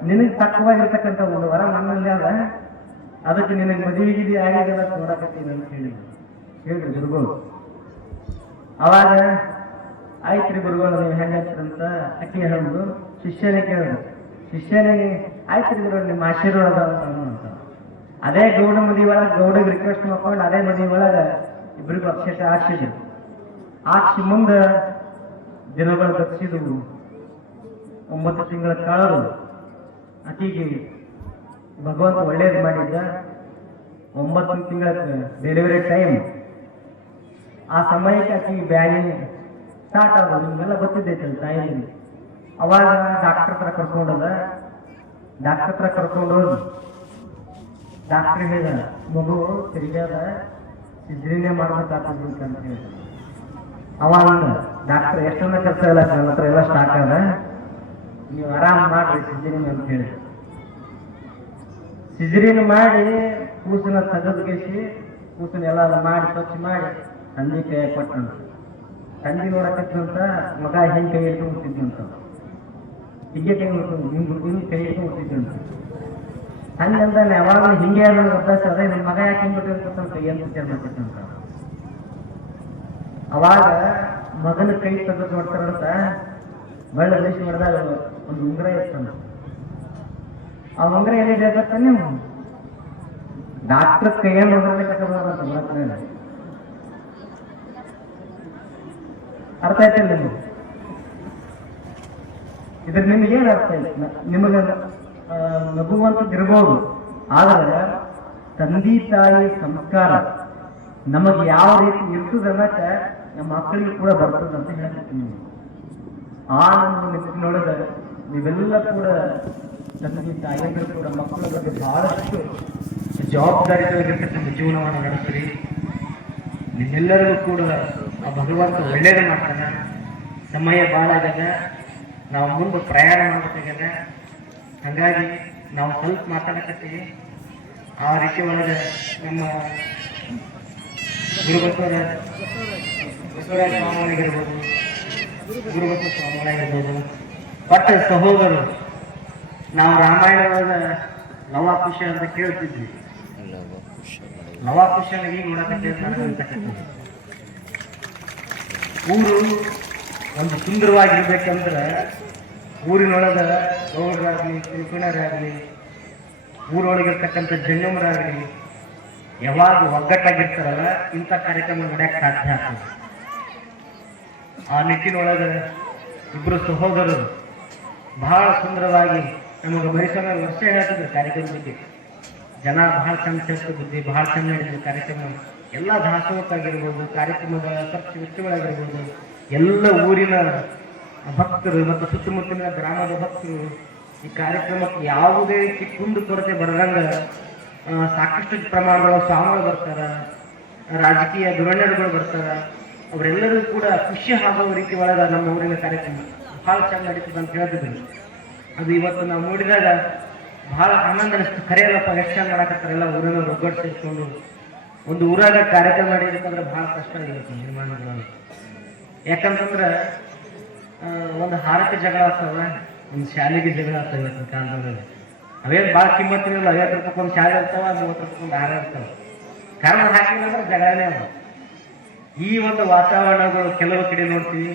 ನಿನಗೆ ತಕ್ಕವಾಗಿರ್ತಕ್ಕಂಥ ಒಂದು ವರ ನನ್ನಲ್ಲಿ ಅದ, ಅದಕ್ಕೆ ನಿನಗೆ ಮದುವೆಗಿದಿ ಆಗಿದೆಲ್ಲ ನೋಡಕತ್ತೀನಿ ಅಂತ ಹೇಳಿದ್ರು ಗುರುಗಳು. ಅವಾಗ ಆಯ್ತ್ರಿ ಗುರುಗಳು ನೀವು ಹೆಂಗಂತ ಅಕ್ಕಿ ಹೇಳಿದ್ರು. ಶಿಷ್ಯನೇ ಕೇಳಿದ್ರು. ಶಿಷ್ಯನಿಗೆ ಆಯ್ತ್ರಿ ಗುರುಗಳು ನಿಮ್ಮ ಆಶೀರ್ವಾದ ಅಂತ. ಅದೇ ಗೌಡ ಮದುವೆ ಒಳಗೆ ಗೌಡಿಗೆ ರಿಕ್ವೆಸ್ಟ್ ಮಾಡ್ಕೊಂಡು ಅದೇ ಮದುವೆ ಒಳಗೆ ಇಬ್ಬರಿಗೂ ಅಕ್ಷತೆ ಹಾಕ್ಸಿದ್ರು. ಹಾಕ್ಸಿ ಮುಂದೆ ದಿನಗಳು ಗತಿಸಿದವು. 9 ತಿಂಗಳ ಕಳೆದು ಆಕೆಗೆ ಭಗವಂತ ಒಳ್ಳೇದು ಮಾಡಿದ್ದ. 9 ತಿಂಗಳ ಡೆಲಿವರಿ ಟೈಮ್. ಆ ಸಮಯಕ್ಕೆ ಆಕೆಗೆ ಬ್ಯಾನಿ ಸ್ಟಾರ್ಟ್ ಆಗೋದು. ನಿಮ್ಗೆಲ್ಲ ಗೊತ್ತಿದ್ದೈತಲ್ಲ ತಾಯಿಗೆ. ಅವಾಗ ಡಾಕ್ಟರ್ ಹತ್ರ ಕರ್ಕೊಂಡೋದ. ಡಾಕ್ಟರ್ ಹತ್ರ ಕರ್ಕೊಂಡೋದು ಡಾಕ್ಟರ್ ಹೇಳಿದ, ಮಗು ತಿರುಗ್ಯಾದ, ಸಿಜ್ರಿನೇ ಮಾಡ್ಬೇಕಾಗ್ತದೆ ಅಂತ ಹೇಳಿ. ಅವಾಗ ಡಾಕ್ಟರ್ ಎಷ್ಟೊಂದ ಕೆಲಸ ಇಲ್ಲ, ನನ್ನ ಹತ್ರ ಎಲ್ಲ ಸ್ಟಾರ್ಟ್ ಅದ, ನೀವು ಆರಾಮ್ ಮಾಡ್ರಿ ಸಿಜ್ರಿನ್ ಅಂತ ಹೇಳಿ. ಸಿಜ್ರಿನ್ ಮಾಡಿ ಕೂಸನ್ನ ತೆಗೆದುಗಿಸಿ ಕೂಸನ್ನೆಲ್ಲ ಮಾಡಿ ಸ್ವಚ್ಛ ಮಾಡಿ ತಂದೆ ಕೈ ಕೊಟ್ಟಂತ. ತಂದೆ ನೋಡಕತ್ತಂತ ಮಗ ಹಿಂಗೆ ಕೈ ಇಟ್ಟು ಮುಟ್ಟಿದ್ದಂತ, ಹಿಂಗೆ ಕೈ ಹಿಂಗೆ ಕೈ ಇಟ್ಟು ಮುಟ್ಟಿದ್ದಂತ. ಹಂಗಂದ ಯಾವಾಗಲೂ ಹಿಂಗೆ ಅನ್ನೋದು ಅಭ್ಯಾಸ ಅದ, ನನ್ನ ಮಗ ಯಾಕೆ ಹಿಂಗ್ಬಿಟ್ಟಿರ್ತಂತ ಕೈ ಅಂತ ವಿಚಾರ ಮಾಡ್ತಿತ್ತಂತ. ಅವಾಗ ಮಗನ ಕೈ ತೆಗೆದು ನೋಡ್ತಾರಂತ, ಬಳ್ಳ ದೇಶ ಮಾಡಿದಾಗ ಒಂದು ಉಂಗುರ ಇರ್ತಂತ. ಆ ಉಂಗುರ ಏನಿದೆ ಗೊತ್ತ ನೀವು? ಡಾಕ್ಟರ್ ಕೈಯನ್ನು ಉಂಗುರನೇ ಕಟ್ಟಬೋದಂತ ಮಾತ್ರ. ಅರ್ಥ ಆಯ್ತಲ್ಲ ನಿಮ್ಗೆ? ಇದ್ರ ನಿಮ್ಗೆ ಏನ್ ಅರ್ಥ ಇಲ್ಲ? ನಿಮಗೆ ನಗುವಂತದ್ದು ಇರ್ಬೋದು, ಆದ್ರೆ ತಂದೆ ತಾಯಿ ಸಂಸ್ಕಾರ ನಮಗೆ ಯಾವ ರೀತಿ ಇರ್ತದನ್ನಕ ನಮ್ಮ ಮಕ್ಕಳಿಗೆ ಕೂಡ ಬರ್ತದಂತ ಹೇಳ್ತೀನಿ. ಆ ನಮ್ಮ ನಿಟ್ಟಿನೊಳಗ ನೀವೆಲ್ಲ ಕೂಡ ತಂದೆ ತಾಯಿಯಂದ್ರು ಕೂಡ ಮಕ್ಕಳ ಬಗ್ಗೆ ಬಹಳಷ್ಟು ಜವಾಬ್ದಾರಿಯಾಗಿರ್ತಕ್ಕಂಥ ಜೀವನವನ್ನು ನಡೆಸ್ರಿ. ನಿಮ್ಮೆಲ್ಲರಿಗೂ ಕೂಡ ಆ ಭಗವಂತ ಒಳ್ಳೇದು ಮಾಡ್ತಾನೆ. ಸಮಯ ಭಾಳ ಆಗ್ಯದ, ನಾವು ಮುಂದೆ ಪ್ರಯಾಣ ಮಾಡಬೇಕಾಗ್ಯದ. ಹಾಗಾಗಿ ನಾವು ಸ್ವಲ್ಪ ಮಾತಾಡಕತ್ತೀವಿ. ಆ ರೀತಿ ಒಳಗೆ ನಮ್ಮ ಬಸವರಾಜ ಸ್ವಾಮಿಗಳಿರ್ಬೋದು, ಗುರುಬಸವ ಸ್ವಾಮಿಗಳಾಗಿರ್ಬೋದು, ಬಟ್ ಸಹೋದರರು ನಾವು ರಾಮಾಯಣದ ಲವಾಕುಶ ಅಂತ ಕೇಳ್ತಿದ್ವಿ. ಲವಾಕುಶನ ಈಗ ನೋಡಕತ್ತೀವಿ. ಊರು ಒಂದು ಸುಂದರವಾಗಿರ್ಬೇಕಂದ್ರೆ ಊರಿನೊಳಗ ಗೌಡರಾಗಲಿ, ತಿರುಪಣರಾಗಲಿ, ಊರೊಳಗಿರ್ತಕ್ಕಂಥ ಜಂಗಮರಾಗಲಿ ಯಾವಾಗ ಒಗ್ಗಟ್ಟಾಗಿರ್ತಾರಲ್ಲ ಇಂಥ ಕಾರ್ಯಕ್ರಮ ನಡೆಯಕ್ಕೆ ಸಾಧ್ಯ ಆಗ್ತದೆ. ಆ ನಿಟ್ಟಿನೊಳಗೆ ಇಬ್ಬರು ಸಹೋದರರು ಬಹಳ ಸುಂದರವಾಗಿ ನಮಗೆ ಮೈಸೂರ ವರ್ಷ ಹೇಳ್ತಿದ್ರು ಕಾರ್ಯಕ್ರಮ ಬಗ್ಗೆ. ಜನ ಬಹಳ ಚಂದ ಸೇರ್ತಿದ್ವಿ, ಬಹಳ ಚಂದ ನಡೆದಿದ್ರು ಕಾರ್ಯಕ್ರಮ. ಎಲ್ಲ ದಾಸೋಹಕ್ಕಾಗಿರ್ಬೋದು, ಕಾರ್ಯಕ್ರಮದ ಖರ್ಚು ವೆಚ್ಚಗಳಾಗಿರ್ಬೋದು, ಎಲ್ಲ ಊರಿನ ಭಕ್ತರು ಮತ್ತು ಸುತ್ತಮುತ್ತಲಿನ ಗ್ರಾಮದ ಭಕ್ತರು ಈ ಕಾರ್ಯಕ್ರಮಕ್ಕೆ ಯಾವುದೇ ರೀತಿ ಕುಂದು ಕೊರತೆ ಬರದಂಗ ಸಾಕಷ್ಟು ಪ್ರಮಾಣದ ಸ್ವಾಮಿಗಳು ಬರ್ತಾರ, ರಾಜಕೀಯ ಧುರಣೆಗಳು ಬರ್ತಾರ. ಅವರೆಲ್ಲರೂ ಕೂಡ ಖುಷಿ ಆಗುವ ರೀತಿ ಒಳಗ ನಮ್ಮ ಊರಿನ ಕಾರ್ಯಕ್ರಮ ಬಹಳ ಚೆಂದ ನಡೀತದೆ ಅಂತ ಹೇಳ್ತಿದ್ರು. ಅದು ಇವತ್ತು ನಾವು ನೋಡಿದಾಗ ಬಹಳ ಆನಂದ ಅನಿಸ್ತು. ಕರೆಯಲ್ಲಪ್ಪ ಎಷ್ಟು ಚೆಂದ ಮಾಡಕತ್ತಾರೆ, ಎಲ್ಲ ಊರನ್ನ ಒಗ್ಗಟ್ಟು ಸೇರಿಸ್ಕೊಂಡು ಒಂದು ಊರಾಗ ಕಾರ್ಯಕ್ರಮ ಮಾಡಿರ್ಬೇಕಂದ್ರೆ ಬಹಳ ಕಷ್ಟ ಆಗಿರುತ್ತೆ ನಿರ್ಮಾಣಗಳು. ಯಾಕಂತಂದ್ರೆ ಒಂದು ಹಾರಕ್ಕೆ ಜಗಳ ಆಗ್ತಾವ, ಒಂದು ಶಾಲೆಗೆ ಜಗಳ ಆಗ್ತಾವ. ಇವತ್ತಿನ ಕಾಲದಲ್ಲಿ ಅವೇನು ಭಾಳ ಕಿಮ್ಮತ್ತಿರಲ್ಲ. 50 ರೂಪಾಯಿ ಒಂದು ಶಾಲೆ ಇರ್ತಾವ, 30 ರೂಪಾಯಿ ಒಂದು ಹಾರ ಇರ್ತಾವ. ಕಾರಣ ಹಾಕಿಲ್ಲ ಅಂದ್ರೆ ಜಗಳನೇ ಅವ. ಈ ಒಂದು ವಾತಾವರಣಗಳು ಕೆಲವು ಕಡೆ ನೋಡ್ತೀವಿ,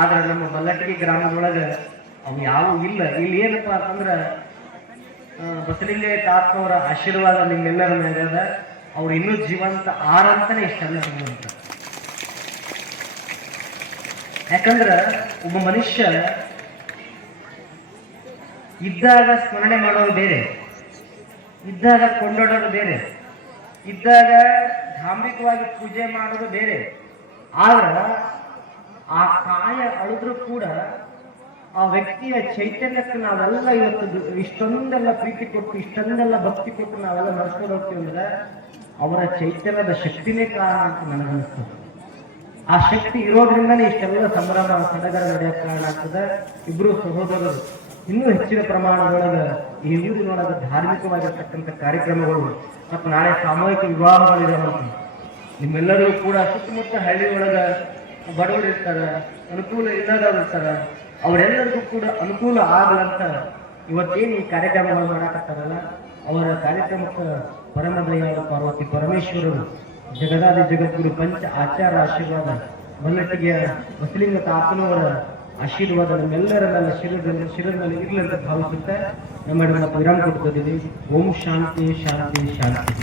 ಆದ್ರೆ ನಮ್ಮ ಬಲ್ಲಟಗಿ ಗ್ರಾಮದೊಳಗೆ ಅವು ಯಾವೂ ಇಲ್ಲ. ಇಲ್ಲಿ ಏನಪ್ಪಾ ಅಂತಂದ್ರೆ ಬಸಲಿಂಗಯ್ಯ ತಾತನವರ ಆಶೀರ್ವಾದ ನಿಮ್ಮೆಲ್ಲರ ಮೇಲೆ ಅದ. ಅವ್ರು ಇನ್ನೂ ಜೀವಂತ ಆರಂತಾನೆ ಇಷ್ಟೆಲ್ಲ ಅಂತ. ಯಾಕಂದ್ರೆ ಒಬ್ಬ ಮನುಷ್ಯ ಇದ್ದಾಗ ಸ್ಮರಣೆ ಮಾಡೋದು ಬೇರೆ, ಇದ್ದಾಗ ಕೊಂಡಾಡೋದು ಬೇರೆ, ಇದ್ದಾಗ ಧಾರ್ಮಿಕವಾಗಿ ಪೂಜೆ ಮಾಡೋದು ಬೇರೆ. ಆದ್ರೆ ಆ ಕಾಯ ಅಳಿದ್ರು ಕೂಡ ಆ ವ್ಯಕ್ತಿಯ ಚೈತನ್ಯಕ್ಕೆ ನಾವೆಲ್ಲ ಇವತ್ತು ಇಷ್ಟೊಂದೆಲ್ಲ ಪ್ರೀತಿ ಕೊಟ್ಟು, ಇಷ್ಟೊಂದೆಲ್ಲ ಭಕ್ತಿ ಕೊಟ್ಟು ನಾವೆಲ್ಲ ನಡೆಸ್ಕೊಂಡು ಹೋಗ್ತೀವಿ ಅಂದ್ರೆ ಅವರ ಚೈತನ್ಯದ ಶಕ್ತಿನೇ ಕಾರಣ ಅಂತ ನನಗನ್ನಿಸ್ತದೆ. ಆ ಶಕ್ತಿ ಇರೋದ್ರಿಂದನೇ ಇಷ್ಟೆಲ್ಲ ಸಂಭ್ರಮ ಸಡಗರ ನಡೆಯಕ್ಕೆ ಕಾರಣ ಆಗ್ತದೆ. ಇಬ್ರು ಸಹೋದರರು ಇನ್ನೂ ಹೆಚ್ಚಿನ ಪ್ರಮಾಣದೊಳಗೆ ಈ ಊರಿನೊಳಗೆ ಧಾರ್ಮಿಕವಾಗಿರ್ತಕ್ಕಂಥ ಕಾರ್ಯಕ್ರಮಗಳು ಮತ್ತು ನಾಳೆ ಸಾಮೂಹಿಕ ವಿವಾಹಗಳಿರುವಂಥ ನಿಮ್ಮೆಲ್ಲರಿಗೂ ಕೂಡ ಸುತ್ತಮುತ್ತ ಹಳ್ಳಿ ಒಳಗೆ ಬಡವರು ಇರ್ತಾರೆ, ಅನುಕೂಲ ಇಲ್ಲದವ್ರು ಇರ್ತಾರೆ, ಅವರೆಲ್ಲರಿಗೂ ಕೂಡ ಅನುಕೂಲ ಆಗಲಂತ ಇವತ್ತೇನು ಈ ಕಾರ್ಯಕ್ರಮಗಳು ಮಾಡಕತ್ತಾರಲ್ಲ, ಅವರ ಕಾರ್ಯಕ್ರಮಕ್ಕೆ ಪರಮದಯಾದ ಪಾರ್ವತಿ ಪರಮೇಶ್ವರರು ಜಗದಾದಿ ಜಗದ್ಗುರು ಪಂಚ ಆಚಾರ ಆಶೀರ್ವಾದ, ಮಲ್ಲಟ್ಟಿಗೆಯ ಬಸಲಿಂಗ ತಾತನವರ ಆಶೀರ್ವಾದ ನಮ್ಮೆಲ್ಲರ ಮೇಲೆ ಶಿರದ ಮೇಲೆ ಇರಲಿ ಅಂತ ಭಾವಿಸುತ್ತೆ ನಮ್ಮ ವಿರಾಮ ಕೊಡ್ತಿದ್ದೀವಿ. ಓಂ ಶಾಂತಿ ಶಾಂತಿ ಶಾಂತಿ.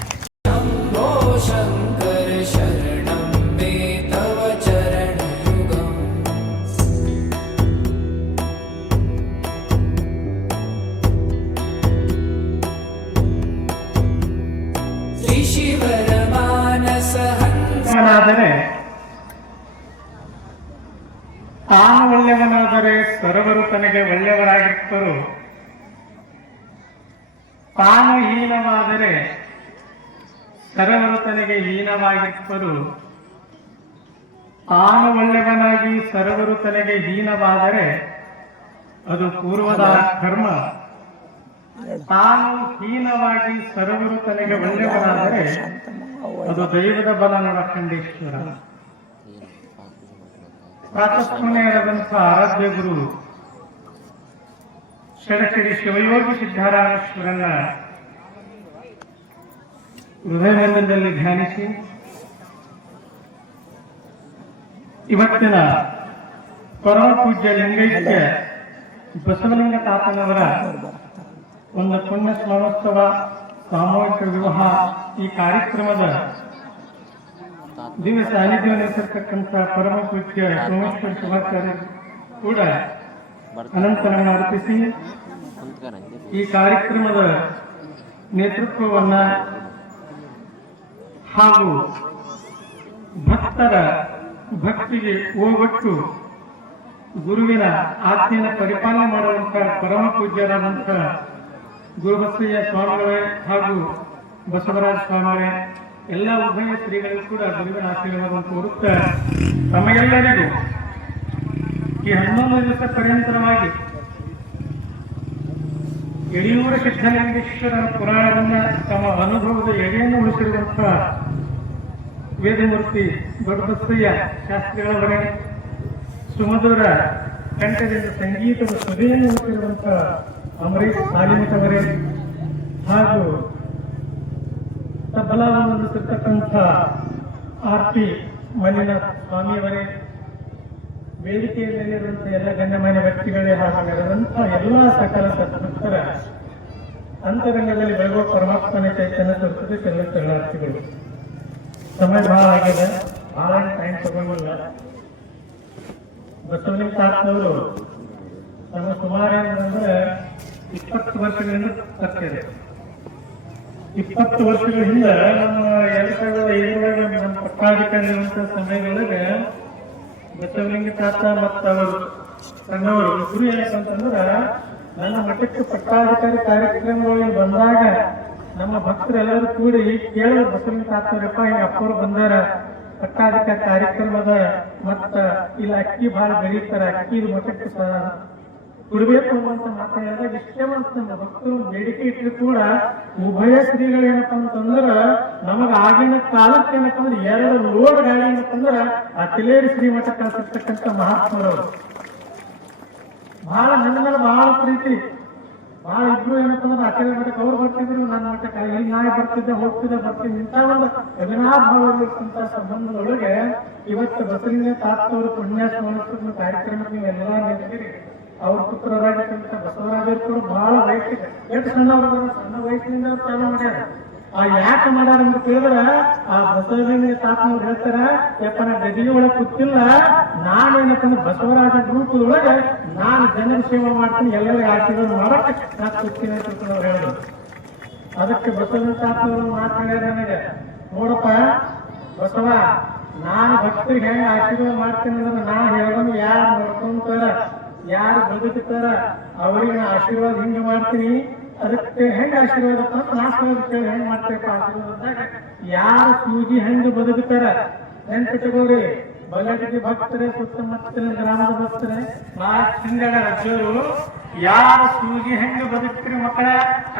शम्भो शङ्कर शरणं मे तव चरणयुगम् ಸರ್ವರು ತನಗೆ ಒಳ್ಳೆಯವರಾಗಿರುವರು, ತಾನು ಹೀನವಾದರೆ ಸರ್ವರು ತನಗೆ ಹೀನವಾಗಿರುವರು. ತಾನು ಒಳ್ಳೆಯವನಾಗಿ ಸರ್ವರು ತನಗೆ ಹೀನವಾದರೆ ಅದು ಪೂರ್ವದ ಕರ್ಮ. ತಾನು ಹೀನವಾಗಿ ಸರ್ವರು ತನಗೆ ಒಳ್ಳೆಯವರಾದರೆ ಅದು ದೈವದ ಬಲ ನರಖಂಡೇಶ್ವರ. ಪ್ರಾತಸ್ಮರಣೀಯರಾದಂಥ ಆರಾಧ್ಯ ಗುರು ಷಡಕ್ಷರಿ ಶಿವಯೋಗಿ ಸಿದ್ದರಾಮೇಶ್ವರನ ಹೃದಯದಲ್ಲಿ ಧ್ಯಾನಿಸಿ ಇವತ್ತಿನ ಪರಮ ಪೂಜ್ಯ ಲಿಂಗೈಕ್ಯ ಬಸವಲಿಂಗ ತಾತನವರ ಒಂದು ಪುಣ್ಯ ಸ್ಮರಣೋತ್ಸವ ಸಾಮೂಹಿಕ ವಿವಾಹ ಈ ಕಾರ್ಯಕ್ರಮದ ದಿವ್ಯ ಸಾನ್ನಿಧ್ಯವನ್ನಿರ್ತಕ್ಕಂಥ ಪರಮ ಪೂಜ್ಯ ಸೋಮೇಶ್ವರ ಶಿವಾಚಾರ್ಯ ಕೂಡ ಅನಂತರನ್ನು ಅರ್ಪಿಸಿ ಈ ಕಾರ್ಯಕ್ರಮದ ನೇತೃತ್ವವನ್ನ ಹಾಗೂ ಭಕ್ತರ ಭಕ್ತಿಗೆ ಓಗೊಟ್ಟು ಗುರುವಿನ ಆಜ್ಞೆಯನ್ನು ಪರಿಪಾಲನೆ ಮಾಡುವಂತಹ ಪರಮ ಪೂಜ್ಯರಾದಂಥ ಗುರುಬಸಯ್ಯ ಸ್ವಾಮಿಗಳೇ ಹಾಗೂ ಬಸವರಾಜ ಸ್ವಾಮಿಗಳೇ ಎಲ್ಲ ಉಭಯ ಶ್ರೀಗಳಿಗೂ ಕೂಡ ಗುರುವಿನ ಆಶೀರ್ವಾದವನ್ನು ಕೋರುತ್ತಾ ತಮಗೆಲ್ಲರಿಗೂ ಈ 11 ದಿವಸ ಪರ್ಯಂತರವಾಗಿ ಯಡಿಯೂರ ಸಿದ್ಧಲಿಂಗೇಶ್ವರನ ಪುರಾಣವನ್ನ ತಮ್ಮ ಅನುಭವದ ಎಡೆಯನ್ನು ಉಳಿಸಿರುವಂತಹ ವೇದಮೂರ್ತಿ ದೊಡ್ಡಬಸಯ್ಯ ಶಾಸ್ತ್ರಿಗಳವರೇ, ಸುಮಧುರ ಕಂಠದಿಂದ ಸಂಗೀತದ ಸುಧೆಯನ್ನು ಉಳಿಸಿರುವಂತಹ ಅಮರೀಶ್ ಸಾಲಿಮಠವರೇ ಹಾಗೂ ತಬಲಾವನ್ನು ನುಡಿಸಿರ್ತಕ್ಕಂಥ ಆರ್ತಿ ಮಂಜುನಾಥ ಸ್ವಾಮಿಯವರೇ, ವೇದಿಕೆಯಲ್ಲಿರುವಂತಹ ಎಲ್ಲ ಗಣ್ಯಮಾನ್ಯ ವ್ಯಕ್ತಿಗಳೇ ಹಾಗೂ ನೆರೆದಂತಹ ಎಲ್ಲ ಸಕಲ ಸದ್ಭಕ್ತರ ಅಂತರಂಗದಲ್ಲಿ ಬರುವ ಪರಮಾತ್ಮನ ಚೈತನ್ಯ ತೋರಿಸಿದ ಕೆಲ ಶರಣಾರ್ಥಿಗಳು. ಸಮಯ ಬಹಳ ಆಗಿದೆ, ಬಹಳ ಟೈಮ್ ತಗೊಂಡಿಲ್ಲ. ಬಸವಲಿಂಗ ತಾತನವರು ನಮ್ಮ ಸುಮಾರು ಏನಂದ್ರೆ 20 ವರ್ಷಗಳಿಂದ ತರ್ತಾರೆ. 20 ವರ್ಷಗಳ ಹಿಂದೆ ನಮ್ಮ 2005 ನಮ್ಮ ಪಟ್ಟಾಧಿಕಾರಿರುವಂತಹ ಸಮಯದೊಳಗೆ ಬಸವಲಿಂಗ ತಾತ ಮತ್ತು ಅವರು ಸಣ್ಣವರು ಗುರು ಏನಂತಂದ್ರ ನನ್ನ ಮಠಕ್ಕೆ ಪಟ್ಟಾಧಿಕಾರಿ ಕಾರ್ಯಕ್ರಮಗಳಿಗೆ ಬಂದಾಗ ನಮ್ಮ ಭಕ್ತರೆಲ್ಲರೂ ಕೂಡಿ ಕೇಳಿದ ಬಸವಲಿಂಗ ತಾತವರಪ್ಪ ಹಿಂಗ ಅಪ್ಪರು ಬಂದಾರ ಪಟ್ಟಾಧಿಕಾರಿ ಕಾರ್ಯಕ್ರಮದ ಮತ್ತ ಇಲ್ಲಿ ಅಕ್ಕಿ ಬಹಳ ಬೆಳೀತಾರ, ಅಕ್ಕಿ ಮಠಕ್ಕೆ ಕೊಡಬೇಕು ಅನ್ನುವಂತ ಮಾತಾಡಿದಾಗ ಇಷ್ಟೇ ನಮ್ಮ ಭಕ್ತರು ಬೇಡಿಕೆ ಇಟ್ಟರು ಕೂಡ ಉಭಯ ಶ್ರೀಗಳು ಏನಪ್ಪಾ ಅಂತಂದ್ರ ನಮಗ ಆಗಿನ ಕಾಲಕ್ಕೆ ಏನಪ್ಪಾ ಅಂದ್ರೆ 2 ಲೋಡ್ ಗಾಡಿ ಏನಪ್ಪಂದ್ರ ಆ ತಿಲೇರಿ ಶ್ರೀಮಠ ಕಳಿಸಿರ್ತಕ್ಕಂಥ ಮಹಾತ್ಮರವರು ಬಹಳ ನನ್ನ ಮೇಲೆ ಬಹಳ ಪ್ರೀತಿ, ಬಹಳ ಇಬ್ರು ಏನಪ್ಪಾ ಅಂದ್ರೆ ಆಚಾರ್ಯ ಮಠಕ್ಕೆ ಅವ್ರು ಬರ್ತಿದ್ರು, ನನ್ನ ಮಠಕ್ಕೆ ಇಲ್ಲಿ ನಾಯಿ ಬರ್ತಿದ್ದೆ ಬರ್ತಿದ್ದೆ ಇಂಥ ಒಂದು ಅಭಿನಾಭಾವವಾಗಿರ್ತಂತ ಸಂಬಂಧದೊಳಗೆ ಇವತ್ತು ಬಸವಲಿಂಗ ತಾತವರು ಪುಣ್ಯ ಸ್ಮರಣೋತ್ಸವ ಕಾರ್ಯಕ್ರಮ ನೀವೆಲ್ಲ ನಡೆದಿರಿ. ಅವ್ರ ಪುತ್ರರಾಗಿರ್ತಕ್ಕಂಥ ಬಸವರಾಜರು ಕೂಡ ಬಹಳ ವಯಸ್ಸಿಗೆ ಎಷ್ಟು ಸಣ್ಣ ವಯಸ್ಸಿನಿಂದ ಅವ್ರು ಚಾಲೂ ಮಾಡ್ಯಾರ. ಆ ಯಾಕೆ ಮಾಡ್ಯಾರ ಅಂತ ಕೇಳಿದ್ರ ಆ ಬಸವಲಿಂಗ ತಾತನವ್ರು ಹೇಳ್ತಾರ, ಯಪ್ಪ ನಾ ಗದಿಗೆ ಒಳಗೆ ಕೂತಿಲ್ಲ, ನಾನೇನಪ್ಪಂದ್ರೆ ಬಸವರಾಜ ರೂಪದೊಳಗೆ ನಾನು ಜನರ ಸೇವೆ ಮಾಡ್ತೀನಿ, ಎಲ್ಲರಿಗೂ ಆಶೀರ್ವಾದ ಮಾಡಕ್ಕೆ ನಾ ಕೂತೀನಿ ಅಂತ ಅವ್ರು ಹೇಳಿದ್ರು. ಅದಕ್ಕೆ ಬಸವಲಿಂಗ ತಾತನವರು ಮಾತಾಡ್ಯಾರ ನನಗೆ, ನೋಡಪ್ಪ ಬಸವ, ನಾನು ಭಕ್ತರಿಗೆ ಹೆಂಗ ಆಶೀರ್ವಾದ ಮಾಡ್ತೀನಿ ಅಂದ್ರೆ ನಾ ಹೇಳೋದು ಯಾರು ನೋಡ್ಕೊಂತಾರ ಯಾರು ಬದುಕ್ತಾರ ಅವ್ರಿಗೆ ಆಶೀರ್ವಾದ ಹಿಂಗ ಮಾಡ್ತೀನಿ. ಅದಕ್ಕೆ ಹೆಂಗ ಆಶೀರ್ವಾದ ಕೇಳಿ ಹೆಂಗ್ ಮಾಡ್ತೇಪ್ಪ ಆಶೀರ್ವಾದ, ಯಾರು ಸೂಜಿ ಹೆಂಗ ಬದುಕ್ತಾರ ನೆನ್ಪಿಟ್ಟುಕೋರಿ. ಬಲ್ಲಟಗಿ ಭಕ್ತರೇ, ಸುತ್ತಮುತ್ತಲಿನ ಗ್ರಾಮದ ಭಕ್ತರೇ, ಹಿಂಗಡ ರಾಜ್ಯರು ಯಾರು ಸೂಜಿ ಹೆಂಗ ಬದುಕ್ತೀರಿ ಮಕ್ಕಳ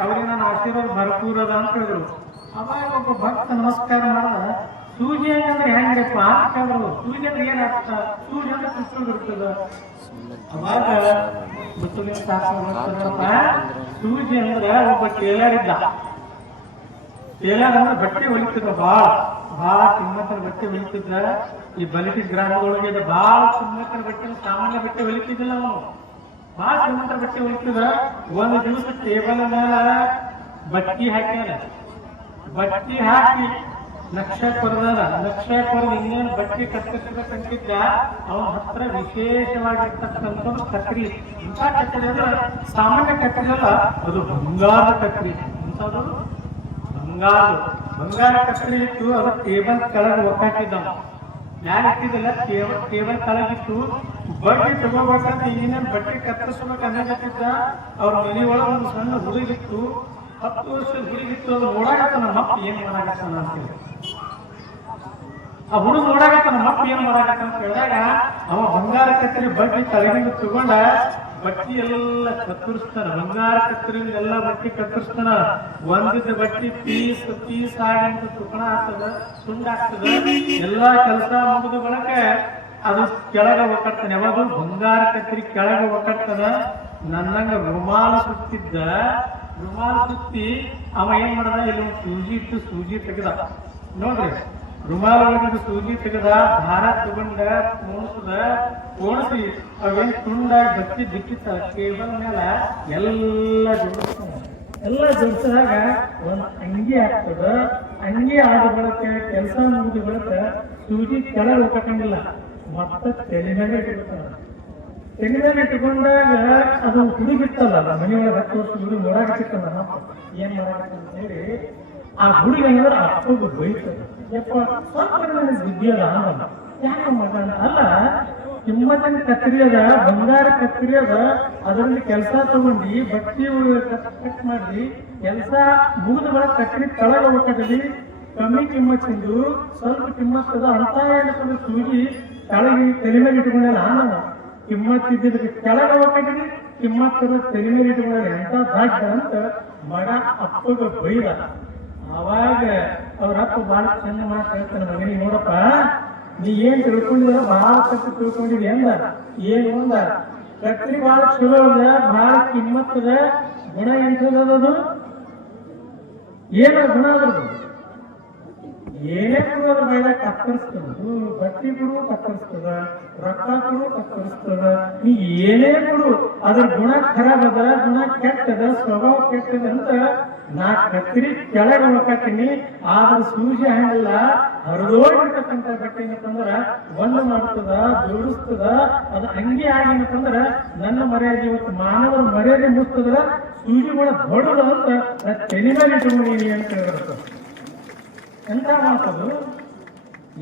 ಅವ್ರಿಗೆ ನನ್ನ ಆಶೀರ್ವಾದ ಭರಪೂರದ ಅಂತ ಹೇಳಿದ್ರು. ಅವಾಗ ಒಬ್ಬ ಭಕ್ತ ನಮಸ್ಕಾರ ಮಾಡಿದ, ಸೂಜಿ ಅಂದ್ರೆ ಹೆಂಗಪ್ಪ ಅಂತ ಹೇಳಿದ್ರು. ಸೂಜಿ ಅಂದ್ರೆ ಏನಾಗ್ತ, ಸೂಜಿ ಅಂದ್ರೆ ಕೃಷ್ಣ ಇರ್ತದ. ಅವಾಗ ಬಸವಲಿಂಗ ತಾತನಪ್ಪ, ಸೂಜಿ ಅಂದ್ರೆ ಒಬ್ಬ ಟೇಲರ್ ಇದ್ದ. ಟೇಲರ್ ಅಂದ್ರೆ ಬಟ್ಟೆ ಹೊಲಿತಿದ್ದ, ಬಹಳ ಕಿಮ್ಮತ್ತಿನ ಬಟ್ಟೆ ಹೊಲಿತಿದ್ದ. ಈ ಬಲಿಟಿ ಗ್ರಾಮದೊಳಗೆ ಬಹಳ ಕಿಮ್ಮತ್ತಿನ ಬಟ್ಟೆ, ಸಾಮಾನ್ಯ ಬಟ್ಟೆ ಹೊಲಿತಿದ್ದಿಲ್ಲ ಅವನು, ಬಹಳ ಕಿಮ್ಮತ್ತಿನ ಬಟ್ಟೆ ಹೊಲಿತಿದ್ದ. ಒಂದು ದಿವಸ ಟೇಬಲ್ ಮೇಲೆ ಬಟ್ಟಿ ಹಾಕ್ಯಾರ, ಬಟ್ಟಿ ಹಾಕಿ ನಕ್ಷೆ ಕೊರದ ಇನ್ನೇನು ಬಟ್ಟೆ ಕತ್ತರಿಸಬೇಕಂತಿದ್ದ. ಅವನ ಹತ್ರ ವಿಶೇಷವಾಗಿರ್ತಕ್ಕಂಥ ಕತ್ರಿ, ಇಂಥ ಕತ್ರಿ ಅಂದ್ರೆ ಸಾಮಾನ್ಯ ಕತ್ರಿ ಅಲ್ಲ, ಅದು ಬಂಗಾರದ ಕತ್ರಿ. ಇಂಥದ್ದು ಬಂಗಾರ ಕತ್ರಿ ಇತ್ತು. ಅದು ಟೇಬಲ್ ಕೆಳಗೆ ಒಕ್ಕಾಕಿದ್ದ, ಯಾರು ಇಟ್ಟಿದ್ದಲ್ಲ, ಟೇಬಲ್ ಕೆಳಗಿತ್ತು. ಬಡ್ಡಿ ತಗೋಬೇಕಂತ ಏನೇನು ಬಟ್ಟೆ ಕತ್ತರಿಸ್ಬೇಕು ಅನ್ನಕತ್ತಿದ್ದ ಅವ್ರ ಮನೆಯೊಳಗೆ ಒಂದು ಸಣ್ಣ ಹುಡುಗಿತ್ತು, 10 ವರ್ಷದ ಹುಡುಗಿತ್ತು. ಅದು ನೋಡಾಕತ್ತ ನಮ್ಮ ಅಪ್ಪ ಏನ್ ಮಾಡಾಕತ್ತಾನ ಅಂತೇಳಿ. ಆ ಹುಡುಗ ನೋಡಾಕತ್ತ ನಮ್ಮ ಅಪ್ಪ ಏನ್ ಮಾಡಾಕತ್ತ ಅಂತ ಹೇಳಿದಾಗ ಅವ ಬಂಗಾರ ಕತ್ತರಿ ಬಡ್ಡಿ ತಲೆಗಿಂದ ತಗೊಂಡ ಬಟ್ಟಿ ಎಲ್ಲ ಕತ್ತರಿಸ್ತಾನ. ಬಂಗಾರ ಕತ್ತರಿಂದ ಎಲ್ಲ ಬಟ್ಟಿ ಕತ್ತರಿಸ್ತಾನ. ಒಂದಿದ್ದ ಬಟ್ಟಿ ಪೀಸ್ ಆಗಂತ ತುಕಣ ಆಗ್ತದ, ಸುಂಡ ಆಗ್ತದ. ಎಲ್ಲಾ ಕೆಲಸ ಮುಗಿದ ಬಳಕ ಅದು ಕೆಳಗ ಒಕ್ಕಡ್ತಾನೆ. ಯಾವಾಗ ಬಂಗಾರ ಕತ್ತರಿ ಕೆಳಗ ಒಕ್ಕಡ್ತದ. ನನ್ನಂಗ ರುಮಾಲ ಸುತ್ತಿದ್ದ. ರುಮಾಲ ಸುತ್ತಿ ಅವ ಏನ್ ಮಾಡದ, ಇಲ್ಲಿ ಒಂದು ಸೂಜಿ ಇಟ್ಟು ಸೂಜಿ ತೆಗೆದ. ನೋಡ್ರಿ, ರುಮಾಲ ಒಳಗಿದ್ದು ಸೂಜಿ ತೆಗೆದ, ದಾರ ತಗೊಂಡ ಕೋಣಿಸಿ ಅವೇನ್ ತುಂಡಾಗಿ ಬತ್ತಿ ಬಿಟ್ಟಿತ್ತ ಕೇಬಲ್ ಮೇಲೆ ಎಲ್ಲ ಜೋಡಿಸ್ತಾನ. ಎಲ್ಲ ಜೋಡಿಸಿದಾಗ ಒಂದು ಅಂಗಿ ಆಗ್ತದ. ಅಂಗಿ ಆದ ಬಳಕ ಕೆಲಸ ಮುಗಿದ ಬಳಕ ಸೂಜಿ ಕೆಳಗೆ ಹೋಗಂಗಿಲ್ಲ, ಮತ್ತೆ ತಲೆ ಮೇಲೆ ಇಟ್ಬಿಡ್ತಾನ. ತಲೆ ಮೇಲೆ ಇಟ್ಕೊಂಡಾಗ ಅದು ಹುಡುಗಿತ್ತಲ್ಲ, ಮನೆಯೊಳಗೆ 10 ವರ್ಷ ಹುಡುಗಿ ನೋಡಾಕತ್ತಿತ್ತಲ್ಲ, ಏನ್ ಮಾಡಾಕತ್ತ ಅಂತ ಹೇಳಿ ಆ ಹುಡುಗಿ ಅಂದ್ರೆ ಅಪ್ಪಗೆ ಬೈತದ. ಯಪ್ಪ ಸ್ವಲ್ಪ ಬುದ್ಧಿ ಅದ ಅನ್ನಲ್ಲ, ಯಾಕೆ ಮಗ ಅಲ್ಲ, ಕಿಮ್ಮತ್ತಿನ ಕತ್ತರಿ ಅದ, ಬಂಗಾರ ಕತ್ತರಿ ಅದ, ಅದರಲ್ಲಿ ಕೆಲಸ ತಗೊಂಡು ಬಟ್ಟಿ ಕಟ್ ಮಾಡಿ ಕೆಲಸ ಮುಗಿದ ಬಳ ಕತ್ತರಿ ತಳಗ ಹೋಗದಲ್ಲಿ ಕಮ್ಮಿ ಕಿಮ್ಮತ್ತಿಂದು ಸ್ವಲ್ಪ ಕಿಮ್ಮತ್ತದ ಅಂತ ಏನಂದ್ರೆ ಸೂಜಿ ತಳಗಿ ತಲೆ ಮೇಲೆ ಇಟ್ಕೊಂಡ ನಾನು ಕಿಮ್ಮತ್ತಿದ್ದ ಕೆಳಗ ಹೋಗಲಿ, ಕಿಮ್ಮತ್ತದ ತಲೆ ಮೇಲೆ ಇಟ್ಕೊಂಡ ಎಂತ ದಾಟ ಅಂತ ಮಗ ಅಪ್ಪಗ ಬೈದ. ಅವಾಗ ಅವ್ರ ಅಪ್ಪ ಬಾಳ ಚಂದ ಮಾತು ಹೇಳ್ತಾನೆ, ಮಗನಿಗೆ ನೋಡಪ್ಪ ನೀ ಏನ್ ತಿಳ್ಕೊಂಡಿದ ಬಹಳ ಕಟ್ಟಿ ತಿಳ್ಕೊಂಡಿದಿ ಅಂದ. ಏನು ಅಂದ, ಕತ್ರಿ ಬಹಳ ಚಲೋ ಅದ, ಬಹಳ ಕಿಮ್ಮತ್ತದ, ಗುಣ ಎಂಥದದು, ಏನ ಗುಣ ಅದ್ರದ್ದು, ಏನೇ ಕೊಡು ಅದ್ರ ಮೇಲೆ ಕತ್ತರಿಸ್ತದ, ಬಟ್ಟಿ ಕೊಡು ಕತ್ತರಿಸ್ತದ, ರೊಕ್ಕ ಕೊಡು ಕತ್ತರಿಸ್ತದ, ನೀ ಏನೇ ಕೊಡು ಅದ್ರ ಗುಣ ಖರಾಬ್ ಅದ, ಗುಣ ಕೆಟ್ಟದ, ಸ್ವಭಾವ ಕೆಟ್ಟದ ಅಂತ ನಾ ಕತ್ತರಿ ಕೆಳಗೆ ಹೋಗ್ತೀನಿ. ಆದ್ರ ಸೂಜಿ ಹಂಗಲ್ಲ, ಹರಿದೋಗಿರ್ತಕ್ಕಂಥ ಬಟ್ಟೆ ಏನಪ್ಪಂದ್ರ ಒಂದು ಮಾಡ್ತದ, ಜೋಡಿಸ್ತದ. ಅದು ಹಂಗೆ ಆಗಿನಪ್ಪಂದ್ರ ನನ್ನ ಮರ್ಯಾದೆ ಇವತ್ತು ಮಾನವರ ಮರ್ಯಾದೆ ಮುಸ್ತದ, ಸೂಜಿ ಗುಣ ದೊಡ್ಡದ ಅಂತ ನಾ ತಲೆ ಮೇಲೆ ಇಟ್ಕೊಂಡೀನಿ ಅಂತ ಹೇಳಿರ್ತದ. ಎಂತ ಮಾತದು,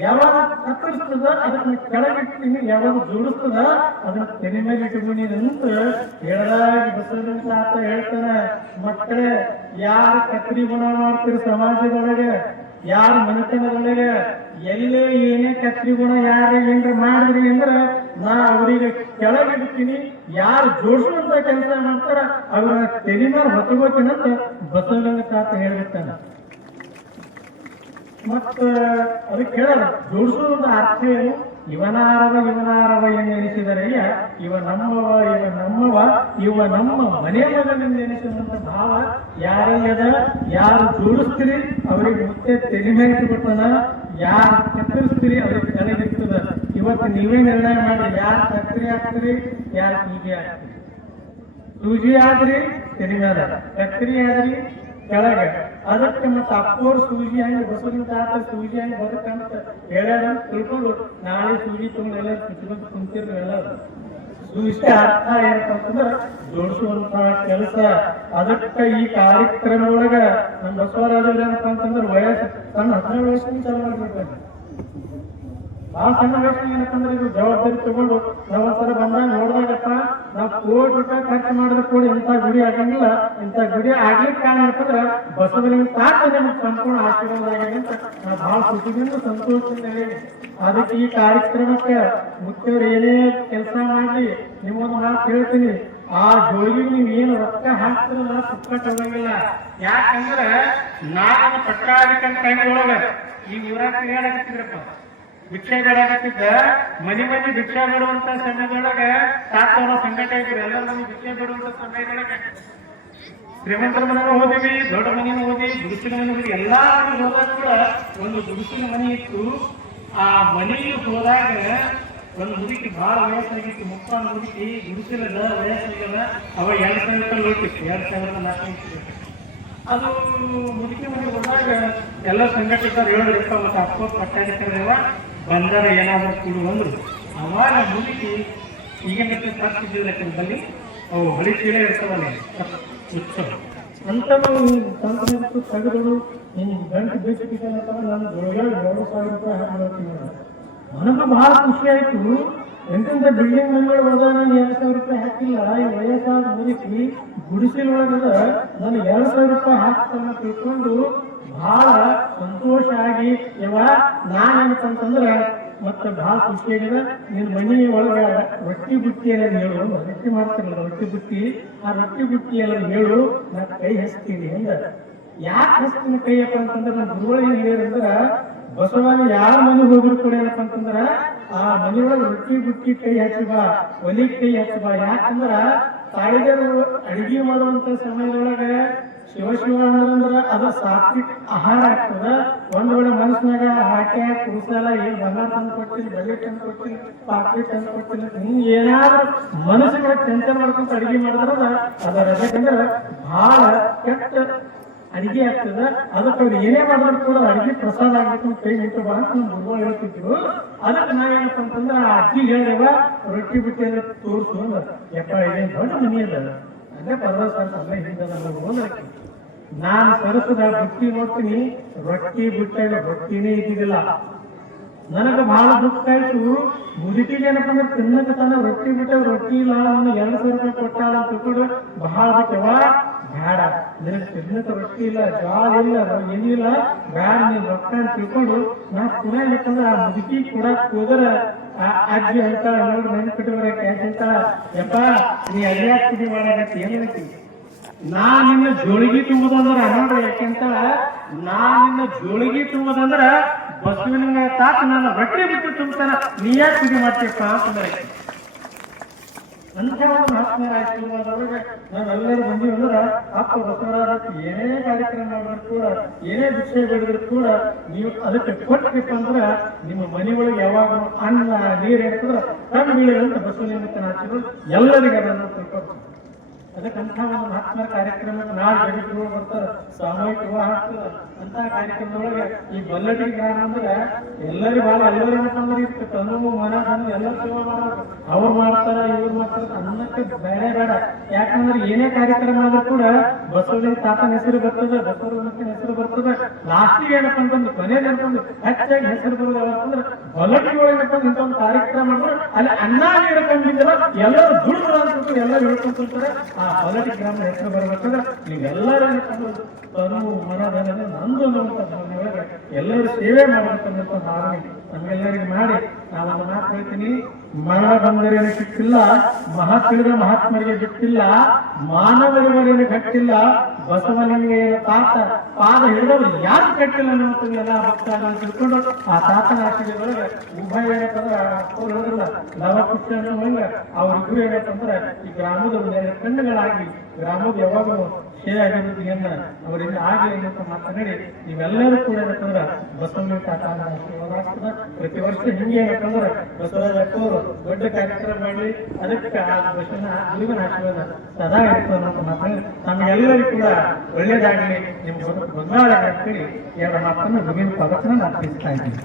ಯಾವಾಗ ಕತ್ತರಿಸ್ತದ ಅದನ್ನ ಕೆಳಗಿಟ್ಟಿನಿ, ಯಾವಾಗ ಜೋಡಿಸ್ತದ ಅದನ್ನ ತೆನೆ ಮೇಲೆ ಇಟ್ಕೊಂಡಿ ಅಂತ ಹೇಳಿದಾಗ ಬಸವಲಿಂಗ ತಾತ ಹೇಳ್ತಾನೆ, ಮಕ್ಕಳೇ ಯಾರು ಕತ್ತರಿ ಗುಣ ಮಾಡ್ತೀರಿ ಸಮಾಜದೊಳಗೆ, ಯಾರ ಮನೆತನದೊಳಗೆ ಎಲ್ಲೇ ಏನೇ ಕತ್ತರಿ ಗುಣ ಯಾರು ಏನ್ರ ಮಾಡಿದ್ರಿ ಅಂದ್ರೆ ನಾ ಅವರಿಗೆ ಕೆಳಗಿಡ್ತೀನಿ, ಯಾರು ಜೋಡಿಸುವಂತ ಕೆಲಸ ಮಾಡ್ತಾರ ಅವ್ರ ತೆನೆ ಮೇಲೆ ಹೊತ್ತಗೋತೀನಂತ ಬಸವಲಿಂಗ ತಾತ ಹೇಳ್ಬಿಡ್ತಾನೆ. ಮತ್ತ ಅದಕ್ಕೆ ಹೇಳಲ್ಲ, ಜೋಡಿಸೋದ್ರ ಅರ್ಥ ಏನು, ಇವನಾರವ ಎನಿಸಿದರಯ್ಯ, ಇವ ನಮ್ಮವ ಇವ ನಮ್ಮ ಮನೆ ಮಗನಿಂದ ಎನಿಸಿದಂತ ಭಾವ ಯಾರಲ್ಲದ. ಯಾರು ಜೋಡಿಸ್ತೀರಿ ಅವ್ರಿಗೆ ಮತ್ತೆ ತೆಗೆ ಮೇಲೆ ಇಟ್ಬಿಡ್ತಾನ, ಯಾರು ಕತ್ತರಿಸ್ತೀರಿ ಅವ್ರಿಗೆ ಕೆಳಗಿರ್ತದ. ಇವತ್ತು ನೀವೇ ನಿರ್ಣಯ ಮಾಡಿ, ಯಾರು ಕತ್ತರಿ ಹಾಕ್ತೀರಿ, ಯಾರು ಸೂಜಿ ಹಾಕ್ತೀರಿ. ಸೂಜಿ ಆದ್ರಿ ತೆಗೆ ಮೇಲೆ, ಕತ್ತರಿ ಆದ್ರಿ ಕೆಳಗೆ. ಅದಕ್ಕೆ ಮತ್ತೆ ಅಪ್ಪೋರ್ ಸೂಜಿ ಹಂಗೆ ಬಸವಲಿಂಗ ತಾತ ಸೂಜಿ ಹಂಗೆ ಬದುಕಂತ ಹೇಳ್ಯಾರ ತಿಳ್ಕೊಂಡು ನಾಳೆ ಸೂಜಿ ತಗೊಂಡು ಎಲ್ಲ ಕಿತ್ಕೊಂಡು ಕುಂತಿರ್ತೀವಿ. ಎಲ್ಲರೂ ಸೂಜಿ ಅರ್ಥ ಏನಂತಂದ್ರೆ ಜೋಡಿಸುವಂತ ಕೆಲಸ. ಅದಕ್ಕೆ ಈ ಕಾರ್ಯಕ್ರಮ ಒಳಗ ನಮ್ಮ ಬಸವರಾಜ ಏನಂತಂದ್ರೆ ವಯಸ್ಸು ತನ್ನ 17 ವಯಸ್ಸಿನ ಚಾಲು ಮಾಡ್ಬೇಕು. ಆ ಸಣ್ಣ ವಯಸ್ಸಿನ ಏನಂತಂದ್ರೆ ಇದು ಜವಾಬ್ದಾರಿ ತಗೊಂಡು ನಾವೊಂದ್ಸಲ ಬಂದಾಗ ನೋಡಿದಾಗಪ್ಪ ನಾವು ಕೋಟಿ ರೂಪಾಯಿ ಖರ್ಚು ಮಾಡಿದ್ರೆ ಕೂಡ ಇಂಥ ಗುಡಿ ಆಗಂಗಿಲ್ಲ, ಇಂಥ ಗುಡಿ ಆಗ್ಲಿಕ್ಕೆ ಕಾರಣ ಅಂತಂದ್ರೆ ಬಸವಲಿಂಗ ತಾತ ನಮ್ಗೆ ಸಂಪೂರ್ಣ ಆಶೀರ್ವಾದ ಆಗಿದೆ ಅಂತ ನಾವು ಬಹಳ ಖುಷಿಯಿಂದ ಸಂತೋಷದಿಂದ ಹೇಳಿ. ಅದಕ್ಕೆ ಈ ಕಾರ್ಯಕ್ರಮಕ್ಕೆ ಮುಖ್ಯವ್ರು ಏನೇ ಕೆಲಸ ಮಾಡಿ ನಿಮ್ಮೊಂದು ಮಾತು ಹೇಳ್ತೀನಿ, ಆ ಜೋಳಿಗೆ ನೀವು ಏನು ರೊಕ್ಕ ಹಾಕ್ತಿರಲ್ಲ ಸುಕ್ಕಟ್ಟು ಹೋಗಂಗಿಲ್ಲ. ಯಾಕಂದ್ರೆ ನಾನು ಪಟ್ಟಾಧಿಕಂತ ಟೈಮ್ ಒಳಗ ಈ ಊರಾಗ ತಿರುಗಾಡಕತ್ತಿದ್ರಪ್ಪ, ಭಿಕ್ಷೆ ಬೇಡಾಕತ್ತಿದ್ದ. ಮನೆ ಭಿಕ್ಷೆ ಬೇಡುವಂತ ಸಮಯದೊಳಗೆ ತಾತವರ ಸಂಕಟ ಇದ್ರು, ಎಲ್ಲ ಮನೆ ಭಿಕ್ಷೆ ಬೇಡುವಂತ ಸಮಯದೊಳಗೆ ಶ್ರೀಮಂತರ ಮನೆ ಹೋದಿವಿ, ದೊಡ್ಡ ಮನೆಯನ್ನು ಹೋದಿ, ಗುಡಿಸಿನ ಮನೆ ಹೋಗಿ, ಎಲ್ಲಾ ಮನೆ ಹೋದಾಗ ಕೂಡ ಒಂದು ಗುಡಿಸಿನ ಮನೆ ಇತ್ತು. ಆ ಮನೆಗೆ ಹೋದಾಗ ಒಂದು ಮುದುಕಿ ಬಹಳ ವಯಸ್ಸಾಗಿತ್ತು, ಮುಪ್ಪಾನ ಮುದುಕಿ, ಗುಡಿಸಿರದ ವಯಸ್ಸಾಗಲ್ಲ. ಅವ 2,000 ಹೋಗ್ತಿತ್ತು, 2,400. ಅದು ಮುದುಕಿ ಮನೆಗೆ ಹೋದಾಗ ಎಲ್ಲ ಸಂಘಟಿಕರು ಹೇಳಿದ್ರಪ್ಪ, ಮತ್ತೆ ಅಪ್ಪ ಪಟ್ಟಾಧಿಕಾರಿಯವ ಬಂದಾರ ಏನಾದ್ರೂ ಕೊಡು ಅಂದ್ರು. ಅವಾಗ ಮುದುಕಿ ಈಗಿನ ತರ್ತಿದ್ದಿಲ್ಲ ಬಲ್ಲಿ ಅವು ಹಳಿ ಚೀಲ ಇರ್ತಾವಲ್ಲ ಅಂತ ತಂತ್ರದ್ದು ತೆಗೆದು ನಿನ್ ಗಂಟು ಬೇಸಿಗೆ ನಾನು 7,000 ರೂಪಾಯಿ ಹಾಕಿ ನನಗೆ ಬಹಳ ಖುಷಿ ಆಯ್ತು. ಎಂತೆಂತ ಬಿಲ್ಡಿಂಗ್ ಮೇಲೆ ಹೋದ ನಾನು 2,000 ರೂಪಾಯಿ ಹಾಕಿಲ್ಲ. ಈ ವಯಸ್ಸಾದ ಮುದುಕಿ ಗುಡಿಸಲು ಒಳಗದ ನಾನು 2,000 ರೂಪಾಯಿ ಹಾಕ್ತಾನ ತಿಳ್ಕೊಂಡು ಬಹಳ ಸಂತೋಷ ಆಗಿ ಯವ ನಾನೇನಂತಂದ್ರ ಮತ್ತೆ ಬಹಳ ಖುಷಿಯಾಗಿದೆ. ನಿನ್ ಮನಿ ಒಳಗ ರೊಟ್ಟಿ ಬುಟ್ಟಿ ಎಲ್ಲ ಹೇಳು, ರೊಟ್ಟಿ ಮಾಡ್ತಾರಲ್ಲ ರೊಟ್ಟಿ ಬುಟ್ಟಿ, ಆ ರೊಟ್ಟಿ ಬುಟ್ಟಿ ಎಲ್ಲ ಹೇಳು, ನಾ ಕೈ ಹಚ್ತೀನಿ ಅಂದ. ಯಾಕೆ ಹಚ್ತೀನಿ ಕೈಯಪ್ಪ ಅಂತಂದ್ರೆ ನನ್ನ ಗುರುಗಳಿಗೆ ಹೇಳಿದ್ರ ಬಸವನ ಯಾರ ಮನೆಗೆ ಹೋದ್ರು ಕೂಡ ಏನಪ್ಪ ಅಂತಂದ್ರ ಆ ಮನೆಯೊಳಗೆ ರೊಟ್ಟಿ ಬುಟ್ಟಿ ಕೈ ಹಚ್ಚಿ ಬಾ, ಒಲಿ ಕೈ ಹಚ್ಚಿ ಬಾ. ಯಾಕಂದ್ರ ತಾಯಿಗರು ಅಡಿಗೆ ಮಾಡುವಂತ ಸಮಯದೊಳಗೆ ಶಿವ ಅನ್ನೋದಂದ್ರ ಅದು ಸಾತ್ವಿಕ ಆಹಾರ ಆಗ್ತದ. ಒಂದ್ ವೇಳೆ ಮನಸ್ಸಿನಾಗ ಹಾಕಿ ಕುಡಿಸಲ್ಲ, ಏನ್ ಬಂಗಾರ ತಂದು ಕೊಡ್ತೀನಿ, ಬೆಳ್ಳಿ ತಂದು ಕೊಡ್ತೀನಿ, ಪಾತ್ರೆ ತಂದು ಕೊಡ್ತೀನಿ, ಹಿಂಗ್ ಏನಾದ್ರು ಮನಸ್ಸಿಗೆ ಚಿಂತೆ ಮಾಡ್ಕೊಂತ ಅಡಿಗೆ ಮಾಡಿದ್ರ ಅದರ ಯಾಕಂದ್ರ ಬಹಳ ಕೆಟ್ಟ ಅಡಿಗೆ ಆಗ್ತದ. ಅದಕ್ಕೆ ಅವ್ರು ಏನೇ ಮಾಡಿದ್ರು ಕೂಡ ಅಡಿಗೆ ಪ್ರಸಾದ ಆಗ್ಬೇಕು ಅಂತ ಕೈ ನಿಂತು ಬಾ ಅಂತ ನಮ್ಮ ಗುರುಗಳು ಹೇಳ್ತಿದ್ರು. ಅದಕ್ಕೆ ನಾವೇನಪ್ಪ ಅಂತಂದ್ರ ಆ ಅಜ್ಜಿಗೆ ಹೇಳಿದೇವ ರೊಟ್ಟಿ ಬಿಟ್ಟಿ ಎಲ್ಲ ತೋರಿಸು ಅಂದ. ಯಪ್ಪ ಇದೇನ್ ದೊಡ್ಡ ಮನಿ ಅದ, ಅಲ್ಲೇ ಪರದೋಸ್ ಅಂತ ಅಲ್ಲೇ ಹಿಂದದ ಹೋದಕ್ಕೆ ನಾನು ಸರಸದ ಬುಟ್ಟಿ ನೋಡ್ತೀನಿ, ರೊಟ್ಟಿ ಬಿಟ್ಟಾಗ ರೊಟ್ಟಿನೇ ಇದ್ದಿದ್ದಿಲ್ಲ. ನನಗ ಬಹಳ ದುಃಖ ಆಯ್ತು. ಮುದುಕಿಗೆ ಏನಪ್ಪ ಅಂದ್ರೆ ತಿನ್ನಕ ತಾನ ರೊಟ್ಟಿ ಬಿಟ್ಟಾಗ ರೊಟ್ಟಿ ಇಲ್ಲ, 2,000 ರೂಪಾಯಿ ಕೊಟ್ಟಾಳ ಅಂತ ತಿಳ್ಕೊಂಡು ಬಹಳ ಅದಕ್ಕೆವ ಬೇಡ, ನಿನಗೆ ತಿನ್ನಕ ರೊಟ್ಟಿ ಇಲ್ಲ, ಜಾಳ ಇಲ್ಲ, ಏನಿಲ್ಲ, ಬೇಡ ನೀನ್ ರೊಕ್ಕ ಅಂತ ತಿಳ್ಕೊಂಡು ನಾ ಪುನಃ ಏನಕ್ಕಂದ್ರೆ ಆ ಮುದುಕಿ ಕೂಡ ಹೋದ್ರ ಅಜ್ಜಿ ಅಂತ ನೋಡಿ ನೆನ್ ಕಟ್ಟಿವರ ಕ್ಯಾಶ್ ಅಂತ, ಯಪ್ಪ ನೀ ಅಲ್ಯಾಕ ಪುಡಿ ಮಾಡಾಕತ್ತಿ ಏನೈತಿ, ನಾ ನಿನ್ನ ಜೋಳಿಗೆ ತುಂಬುದಂದ್ರ ನೋಡ್ರಿ, ಯಾಕೆಂತ ನಾ ನಿನ್ನ ಜೋಳಿಗೆ ತುಂಬುದಂದ್ರ ಬಸವಲಿಂಗ ತಾತ ನನ್ನ ರೊಟ್ಟಿ ಬಿಟ್ಟು ತುಂಬತಾನ, ನೀ ಯಾಕೆ ಪುಡಿ ಮಾಡ್ತೀಯಪ್ಪ ಅಂತಂದ್ರೆ ಅಂತ ಮಹಾತ್ಮರಾಯ್ತು. ನಾವೆಲ್ಲರೂ ಬಂದೀವಿ ಅಂದ್ರ ಅಪ್ಪ ಬಸವರಾಜ್ ಏನೇ ಕಾರ್ಯಕ್ರಮ ಮಾಡಿದ್ರು ಕೂಡ, ಏನೇ ವಿಷಯ ಬೆಳೆದ್ರು ಕೂಡ ನೀವು ಅದಕ್ಕೆ ಕೊಟ್ಟಪ್ಪ ಅಂದ್ರ ನಿಮ್ಮ ಮನೆ ಒಳಗೆ ಯಾವಾಗ ಅನ್ನ ನೀರು ಇರ್ತದ್ರ ಕಣ್ಣು ಬೀಳಿ ಅಂತ ಬಸವಲಿಂಗನ ಹಾಕಿದ್ರು ಎಲ್ಲರಿಗೂ ಅದನ್ನು ತಿಳ್ಕೊಡ್ತಾರೆ. ಅದಕ್ಕಂತ ಒಂದು ಮಹಾತ್ಮರ ಕಾರ್ಯಕ್ರಮ ನಾಳೆ ಜಗತ್ತು ಬರ್ತಾರೆ, ಸಾಮೂಹಿಕ ವಿವಾಹ ಆಗ್ತದ. ಅಂತ ಕಾರ್ಯಕ್ರಮದೊಳಗೆ ಈ ಬಲ್ಲಟಿ ಗ್ರಾಮ ಅಂದ್ರೆ ಎಲ್ಲರಿಗೂ ಭಾಳ ಎಲ್ಲರೂ ಏನಂತಂದ್ರೆ ಇತ್ತು ತನು ಮನ ತನು ಎಲ್ಲ ಸೇವೆ ಮಾಡೋದು, ಅವ್ರು ಮಾಡ್ತಾರ ಇವ್ರು ಮಾಡ್ತಾರ ಅನ್ನಕ್ಕೆ ಬೇರೆ ಬೇಡ. ಯಾಕಂದ್ರೆ ಏನೇ ಕಾರ್ಯಕ್ರಮ ಆದ್ರೂ ಕೂಡ ಬಸವಲಿಂಗ ತಾತನ ಹೆಸರು ಬರ್ತದೆ, ಬಸವಲಿಂಗನ ಹೆಸರು ಬರ್ತದೆ. ಲಾಸ್ಟಿಗೆ ಏನಪ್ಪ ಅಂತಂದ್ರೆ ಕೊನೆಗೆ ಅಂತಂದ್ರೆ ಹೆಚ್ಚಾಗಿ ಹೆಸರು ಬರೋದು ಯಾಕಂದ್ರೆ ಬಲ್ಲಟಿ ಒಳಗೆ ಇಂಥ ಒಂದು ಕಾರ್ಯಕ್ರಮ ಅಂದ್ರೆ ಅಲ್ಲಿ ಅನ್ನ ನೀರು ಕಂಡಿದ್ದಲ್ಲ ಎಲ್ಲರೂ ದುಡಿದ್ರು ಅಂತ ಎಲ್ಲರೂ ಹೇಳ್ಕೊಂತಾರೆ. ಆ ಬಲ್ಲಟಿ ಗ್ರಾಮ ಹೆಸರು ಬರ್ಬೇಕಂದ್ರೆ ನೀವೆಲ್ಲರೂ ತನು ಮನಧನ ನಂದು ಅನ್ನುವಂಥದ್ದು ಎಲ್ಲರೂ ಸೇವೆ ಮಾಡಬೇಕನ್ನೋ ಭಾವನೆ ನಮ್ಗೆಲ್ಲರಿಗೂ ಮಾಡಿ ನಾವೊಂದು ಮಾತು ಹೇಳ್ತೀನಿ. ಮರಣ ಬಂದರೇನು ಸಿಕ್ಕಿಲ್ಲ, ಮಹಾತ್ಮರಿಗೆ ಮಹಾತ್ಮರಿಗೆ ಬಿಟ್ಟಿಲ್ಲ, ಮಾನವರಿವರೇನು ಕಟ್ಟಿಲ್ಲ, ಬಸವನಿಗೆ ತಾತ ಪಾದ ಹಿಡಿದವರು ಯಾರು ಕಟ್ಟಿಲ್ಲ ಅನ್ನುವಂಥದ್ದು ಎಲ್ಲ ಭಕ್ತ ತಿಳ್ಕೊಂಡು ಆ ತಾತನ ಆಶೀರ್ವಾದೊಳಗೆ ಉಭಯ ಏನಪ್ಪಂದ್ರೆ ಹೇಳಿದ್ರಲ್ಲ ಲವಕುಶ ಅನ್ನುವಂಗ ಅವ್ರಿಗೂ ಏನಪ್ಪಂದ್ರೆ ಈ ಗ್ರಾಮದ ಕಣ್ಣುಗಳಾಗಿ ಗ್ರಾಮದ ಯಾವಾಗಲೂ ಸೇವೆ ಅಭಿವೃದ್ಧಿಯನ್ನ ಅವರಿಂದ ಆಗಲಿ ಅಂತ ಮಾತನಾಡಿ ನೀವೆಲ್ಲರೂ ಕೂಡ ಏನಪ್ಪಂದ್ರೆ ಬಸವನ ತಾತನ ಆಶೀರ್ವಾದ ಆಗ್ತದೆ. ಪ್ರತಿ ವರ್ಷ ಹಿಂಗೆ ಏನಪ್ಪಂದ್ರೆ ಬಸವರಾಜ ಅಪ್ಪವರು ದೊಡ್ಡ ಕಾರ್ಯಕ್ರಮ ಮಾಡಿ ಅದಕ್ಕೆ ಆ ಬಸವನ ಗುರುವಿನ ಆಶೀರ್ವಾದ ಸದಾ ಇರ್ತದೆ ಅಂತ ಮಾತನಾಡಿ ನಮಗೆಲ್ಲರಿಗೂ ಕೂಡ ಒಳ್ಳೇದಾಗಲಿ, ನಿಮ್ಮ ಬಂಗಾಳ ಅಂತೇಳಿ ಎರಡು ಮಾತನ್ನು ಗುರುವಿನ ಪದಕನ ನಾನು ತಿಳಿಸ್ತಾ ಇದ್ದೀನಿ.